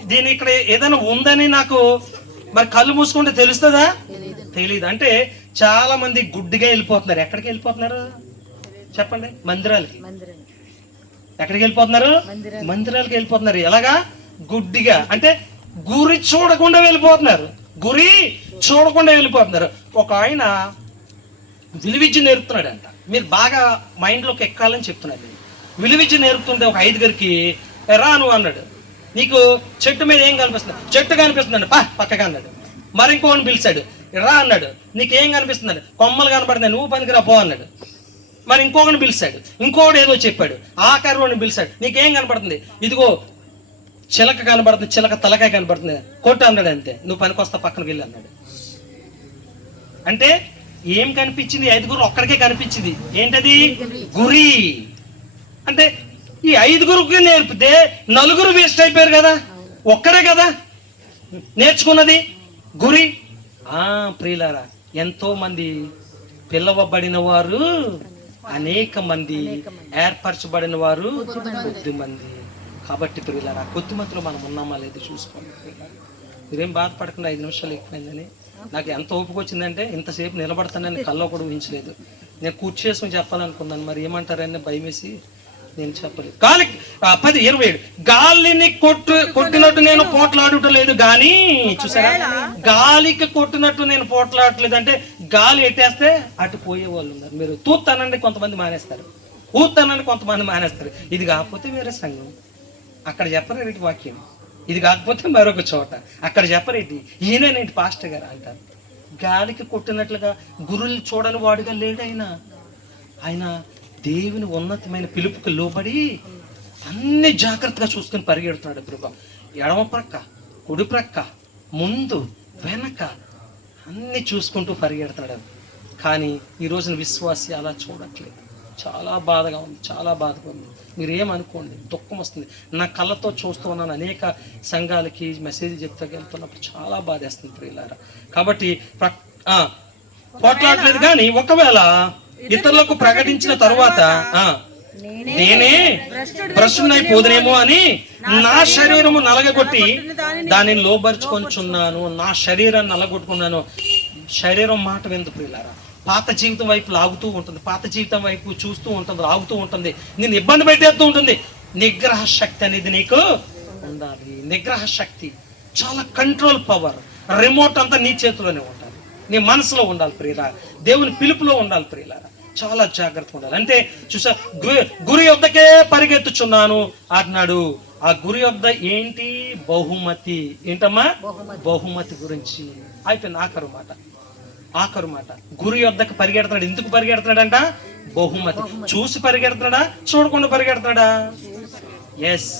దీని ఇక్కడ ఏదైనా ఉందని నాకు మరి కళ్ళు మూసుకుంటే తెలుస్తుందా? తెలీదు. అంటే చాలా మంది గుడ్డిగా వెళ్ళిపోతున్నారు. ఎక్కడికి వెళ్ళిపోతున్నారు చెప్పండి? మందిరాలకి. ఎక్కడికి వెళ్ళిపోతున్నారు? మందిరాలకి వెళ్ళిపోతున్నారు. ఎలాగా? గుడ్డిగా. అంటే గురి చూడకుండా వెళ్ళిపోతున్నారు. ఒక ఆయన విలువిద్య నేర్పుతున్నాడంట. మీరు బాగా మైండ్లోకి ఎక్కాలని చెప్తున్నాడు. విలువిద్య నేర్పుతుంటే ఒక 5గురికి రా నువ్వు అన్నాడు. నీకు చెట్టు మీద ఏం కనిపిస్తుంది? చెట్టు కనిపిస్తుందండి, పక్కగా అన్నాడు. మరి ఇంకోని పిలిచాడు, రా అన్నాడు. నీకేం కనిపిస్తుందండి? కొమ్మలు కనపడుతున్నాయి, నువ్వు పనికిరా పో అన్నాడు. మరి ఇంకొకని పిలిచాడు, ఇంకోటి ఏదో చెప్పాడు. ఆఖరి వాడిని పిలిచాడు, నీకేం కనపడుతుంది? ఇదిగో చిలక కనబడుతుంది, చిలక తలకాయ కనబడుతుంది, కొట్టు అన్నాడు. అంతే, నువ్వు పనికొస్తా, పక్కనకి వెళ్ళి అన్నాడు. అంటే ఏం కనిపించింది? 5గురు ఒక్కడికే కనిపించింది. ఏంటది? గురి. అంటే ఈ 5గురికి నేర్పితే 4 వేస్ట్ అయిపోయారు కదా, ఒక్కడే కదా నేర్చుకున్నది గురి. ప్రియులారా, ఎంతో మంది పిలవబడిన వారు అనేక మంది, ఏర్పరచబడిన వారు కొద్ది మంది. కాబట్టి ప్రియులారా, కొద్దిమందిలో మనం ఉన్నామా లేదు చూసుకోండి. మీరేం బాధపడకుండా 5 నిమిషాలు ఎక్కువైందని. నాకు ఎంత ఓపిక వచ్చిందంటే ఇంతసేపు నిలబడతానని కల్లో కూడా ఊహించలేదు. నేను కూర్చేసుకుని చెప్పాలనుకున్నాను, మరి ఏమంటారని భయం వేసి నేను చెప్పలేదు. 10:27 గాలిని కొట్టినట్టు నేను పోట్లాడటం లేదు కానీ, చూసారా? గాలికి కొట్టినట్టు నేను పోట్లాడట్లేదు. అంటే గాలి ఎట్టేస్తే అటు పోయే వాళ్ళు ఉన్నారు. మీరు తూత్తానండి కొంతమంది మానేస్తారు, ఊత్తానండి కొంతమంది మానేస్తారు. ఇది కాకపోతే వేరే సంఘం, అక్కడ చెప్పరేటి వాక్యం. ఇది కాకపోతే మరొక చోట, అక్కడ చెప్పరేటి. ఈయనేంటి పాస్టర్ గారు అంటారు. గాలికి కొట్టినట్లుగా గురులు చూడని వాడుగా లేడు ఆయన దేవుని ఉన్నతమైన పిలుపుకి లోబడి అన్ని జాగ్రత్తగా చూసుకొని పరిగెడుతున్నాడు. ప్రభు ఎడమ ప్రక్క, కుడి ప్రక్క, ముందు వెనక అన్ని చూసుకుంటూ పరిగెడుతున్నాడు. కానీ ఈ రోజున విశ్వాసి అలా చూడట్లేదు. చాలా బాధగా ఉంది, చాలా బాధగా ఉంది. మీరేమనుకోండి, దుఃఖం వస్తుంది. నా కళ్ళతో చూస్తూ ఉన్నాను అనేక సంఘాలకి మెసేజ్ చెప్తా వెళ్తున్నప్పుడు చాలా బాధేస్తుంది ప్రియులారా. కాబట్టి పోట్లాడలేదు. కానీ ఒకవేళ ఇతరులకు ప్రకటించిన తరువాత నేనే భ్రష్టునైపోదునేమో అని నా శరీరము నలగగొట్టి దానిని లోబరుచుకొనిచున్నాను. నా శరీరాన్ని నలగొట్టుకున్నాను. శరీరం మాట విందు ప్రియులారా. పాత జీవితం వైపు లాగుతూ ఉంటుంది, పాత జీవితం వైపు చూస్తూ ఉంటుంది, లాగుతూ ఉంటుంది, నేను ఇబ్బంది పెట్టేస్తూ ఉంటుంది. నిగ్రహ శక్తి అనేది నీకు ఉండాలి. నిగ్రహ శక్తి చాలా కంట్రోల్ పవర్. రిమోట్ అంతా నీ చేతిలోనే ఉండాలి, నీ మనసులో ఉండాలి ప్రియులారా. దేవుని పిలుపులో ఉండాలి ప్రియులారా. చాలా జాగ్రత్తగా ఉండాలి. అంటే చూసా, గురి యొద్దకే పరిగెత్తుచున్నాను అన్నాడు. ఆ గురి యొద్ద ఏంటి? బహుమతి. ఏంటమ్మా? బహుమతి గురించి అయిపోయింది. ఆఖరు మాట గురి యొద్దకు పరిగెడుతున్నాడు. ఎందుకు పరిగెడుతున్నాడంట? బహుమతి. చూసి పరిగెడుతున్నాడా? చూడకుండా పరిగెడుతున్నాడా? ఎస్,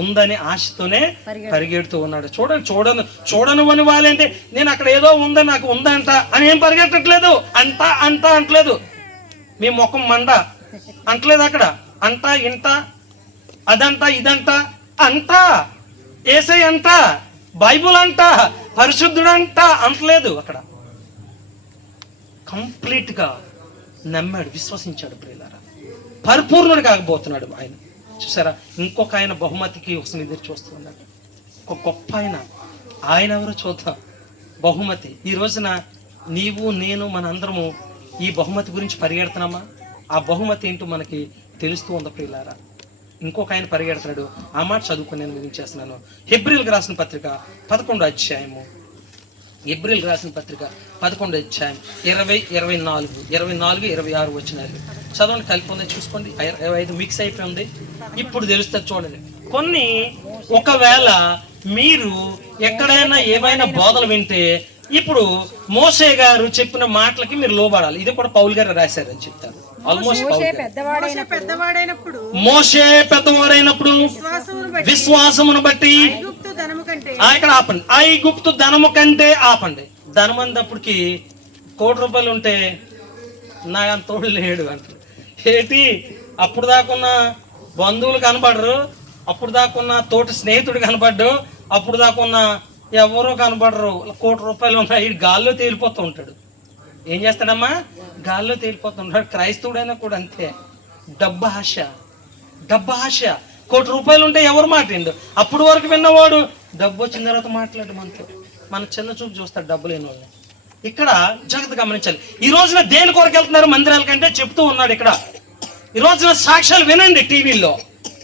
ఉందని ఆశతోనే పరిగెడుతూ ఉన్నాడు. చూడను అని వాళ్ళంటే నేను అక్కడ ఏదో ఉందని నాకు ఉందంట అని ఏం పరిగెట్టట్లేదు. అంటా అంటలేదు. మీ ముఖం మండ అంటలేదు. అక్కడ అంటా ఇంట అదంట ఇదంట అంట ఏసై అంట బైబుల్ అంట పరిశుద్ధుడు అంట అంటలేదు. అక్కడ కంప్లీట్ గా నమ్మాడు, విశ్వసించాడు ప్రియులారా. పరిపూర్ణుడు కాకపోతున్నాడు ఆయన. చూసారా, ఇంకొక ఆయన బహుమతికి కోసం ఎదురు చూస్తున్నాడు. ఒక గొప్ప ఆయన ఎవరో చూద్దాం. బహుమతి. ఈ రోజున నీవు నేను మనందరము ఈ బహుమతి గురించి పరిగెడుతున్నామా? ఆ బహుమతి ఏంటో మనకి తెలుస్తూ ఉంది ప్రియులారా. ఇంకొక ఆయన పరిగెడుతున్నాడు. ఆ మాట చదువుకుని నేను ముగించేస్తున్నాను. హెబ్రీయులకు రాసిన పత్రిక 11వ అధ్యాయము. హెబ్రీయులకు రాసిన పత్రిక 11వ అధ్యాయం 20, 24, 26 వచనాలు చదవండి. కలిపి ఉందో చూసుకోండి. 25 మిక్స్ అయిపోయింది. ఇప్పుడు తెలుస్తుంది చూడండి. కొన్ని ఒకవేళ మీరు ఎక్కడైనా ఏమైనా బోధలు వింటే ఇప్పుడు మోషే గారు చెప్పిన మాటలకి మీరు లోబడాలి. ఇది కూడా పౌలు గారు రాశారని చెప్తారు. ఆల్మోస్ట్ మోషే పెద్దవాడైనప్పుడు విశ్వాసమును బట్టి ఇక్కడ ఆపండి. ఐగుప్తు ధనము కంటే ఆపండి. ధనం అన్నప్పటికి ₹1 ఉంటే నా తోడు లేడు అంటారు. ఏంటి? అప్పుడు దాకున్న బంధువులు కనబడరు, అప్పుడు దాకున్న తోటి స్నేహితుడు కనబడ్డు, అప్పుడు దాకున్న ఎవరో కనబడరు. ₹1 ఉన్నాయి. గాల్లో తేలిపోతూ ఉంటాడు. ఏం చేస్తాడమ్మా? గాల్లో తేలిపోతూ ఉంటాడు. క్రైస్తవుడైనా కూడా అంతే. డబ్బు ఆశ. ₹1 ఉంటే ఎవరు మాట్లాడు? అప్పుడు వరకు విన్నవాడు డబ్బు వచ్చిన తర్వాత మాట్లాడు మనతో. మన చిన్న చూపు చూస్తాడు డబ్బు లేని వాళ్ళని. ఇక్కడ జాగ్రత్త గమనించాలి. ఈ రోజున దేని కొరకు వెళ్తున్నారు మందిరాల కంటే చెప్తూ ఉన్నాడు. ఇక్కడ ఈ రోజున సాక్ష్యాలు వినండి టీవీల్లో.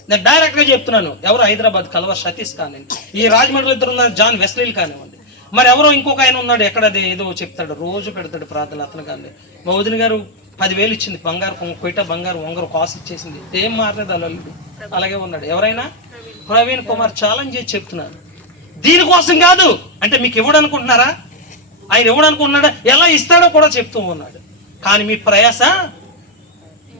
నేను డైరెక్ట్ గా చెప్తున్నాను. ఎవరు? హైదరాబాద్ కలవర్ సతీష్ కానివ్వండి, ఈ రాజమండ్రిలో ఇద్దరు ఉన్నారు జాన్ వెస్లీలు కానివ్వండి, మరి ఎవరో ఇంకొక ఆయన ఉన్నాడు ఎక్కడది ఏదో చెప్తాడు, రోజు పెడతాడు ప్రార్థన. అతను కానీ మా వదిన గారు 10,000 ఇచ్చింది, బంగారు కొయిట బంగారు వంగరు కాసు ఇచ్చేసింది, ఏం మారలేదు అల్లుడు, అలాగే ఉన్నాడు. ఎవరైనా? ప్రవీణ్ కుమార్ ఛాలెంజ్ చేసి చెప్తున్నాను. దీనికోసం కాదు అంటే మీకు ఇవ్వడనుకుంటున్నారా? ఆయన ఇవ్వడనుకుంటున్నాడా? ఎలా ఇస్తాడో కూడా చెప్తూ ఉన్నాడు. కానీ మీ ప్రయాస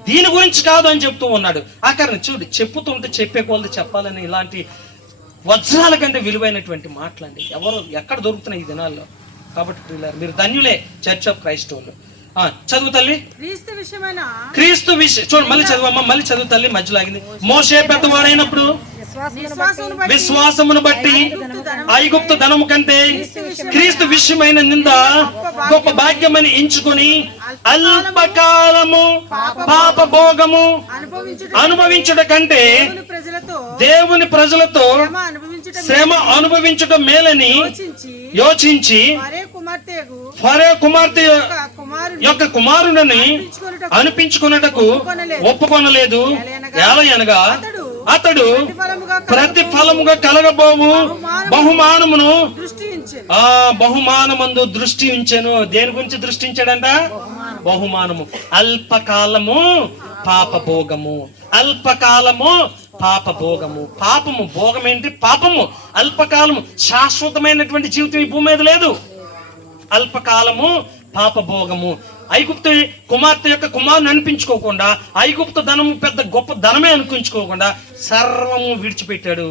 దీని గురించి కాదు అని చెప్తూ ఉన్నాడు. ఆ కారణం చూడు, చెప్పుతుంటే చెప్పే కొలది చెప్పాలని ఇలాంటి వజ్రాల కంటే విలువైనటువంటి మాటలండి ఎవరు ఎక్కడ దొరుకుతున్నాయి ఈ దినాల్లో. కాబట్టి మీరు ధన్యులే చర్చ్ ఆఫ్ క్రైస్ట్ వాళ్ళు. చదువు తల్లి. క్రీస్తు విషయం చూడు, మళ్ళీ చదువమ్మా, మళ్ళీ చదువు తల్లి. మధ్యలో ఆగింది. మోషే పెద్దవాడైనప్పుడు విశ్వాసమును బట్టి ఐగుప్తు ధనము కంటే క్రీస్తు విషయమైన నింద గొప్ప భాగ్యమని ఎంచుకొని అల్పకాలము పాప భోగము అనుభవించుట కంటే దేవుని ప్రజలతో శ్రమ అనుభవించుట మేలని యోచించి ఫరో కుమార్తె యొక్క కుమారుని అనిపించుకున్నటకు ఒప్పుకొనలేదు. ఏలయనగా అతడు ప్రతిఫలముగా కలగబోవు బహుమానమును బహుమానమందు దృష్టి ఉంచెను. దేని గురించి దృష్టించాడంట? బహుమానము. అల్పకాలము పాపభోగము. అల్పకాలము పాపభోగము. పాపము. భోగం ఏంటి? పాపము. అల్పకాలము. శాశ్వతమైనటువంటి జీవితం ఈ భూమి మీద లేదు. అల్పకాలము పాపభోగము. ఐగుప్తు కుమార్తె యొక్క కుమారుని అనిపించుకోకుండా, ఐగుప్తు ధనము పెద్ద గొప్ప ధనమే అనిపించుకోకుండా సర్వము విడిచిపెట్టాడు.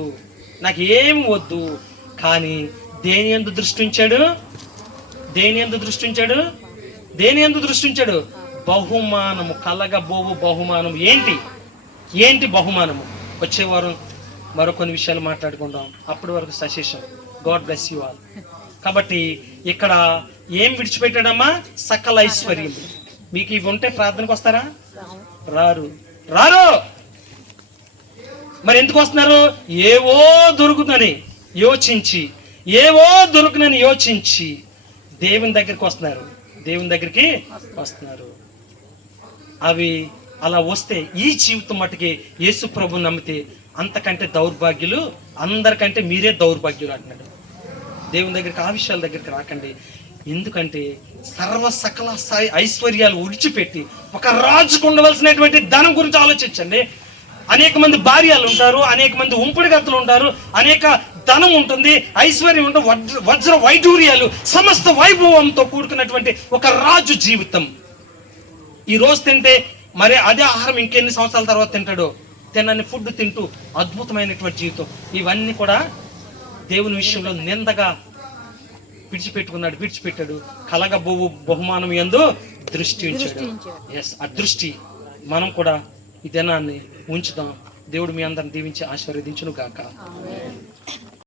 నాకు ఏం వద్దు. కానీ దేని యందు దృష్టించాడు? దేని యందు దృష్టించాడు? దేని యందు దృష్టించాడు? బహుమానము. కలగబోవు బహుమానం. ఏంటి బహుమానము? వచ్చే వారం మరో కొన్ని విషయాలు మాట్లాడుకుందాం. అప్పటి వరకు సశేషం. God bless you all. కాబట్టి ఇక్కడ ఏం విడిచిపెట్టాడమ్మా? సకల ఐశ్వర్యం. మీకు ఇవి ఉంటే ప్రార్థనకు వస్తారా? రారు. మరి ఎందుకు వస్తున్నారు? ఏవో దొరుకుతుందని యోచించి దేవుని దగ్గరికి వస్తున్నారు. అవి అలా వస్తే ఈ జీవితం మట్టుకి యేసు ప్రభు నమ్మితే అంతకంటే దౌర్భాగ్యులు, అందరికంటే మీరే దౌర్భాగ్యులు అంటున్నాడు. దేవుని దగ్గరికి, ఆ విషయాల దగ్గరికి రాకండి. ఎందుకంటే సకల ఐశ్వర్యాలు విడిచిపెట్టి ఒక రాజుకు ఉండవలసినటువంటి ధనం గురించి ఆలోచించండి. అనేక మంది భార్యలు ఉంటారు, అనేక మంది ఉంపుడుగత్తలు ఉంటారు, అనేక ధనం ఉంటుంది, ఐశ్వర్యం ఉంటుంది, వజ్ర వైడూర్యాలు, సమస్త వైభవంతో కూడుకున్నటువంటి ఒక రాజు జీవితం. ఈ రోజు తింటే మరి అదే ఆహారం ఇంకెన్ని సంవత్సరాల తర్వాత తింటాడో, తినని ఫుడ్ తింటూ అద్భుతమైనటువంటి జీవితం. ఇవన్నీ కూడా దేవుని విషయంలో నిందగా విడిచిపెట్టాడు. కలగబోవు బహుమానం యందు దృష్టి ఉంచాడు. ఆ దృష్టి మనం కూడా ఈ దినాన్ని ఉంచుదాం. దేవుడు మీ అందరిని దీవించి ఆశీర్వదించును గాక.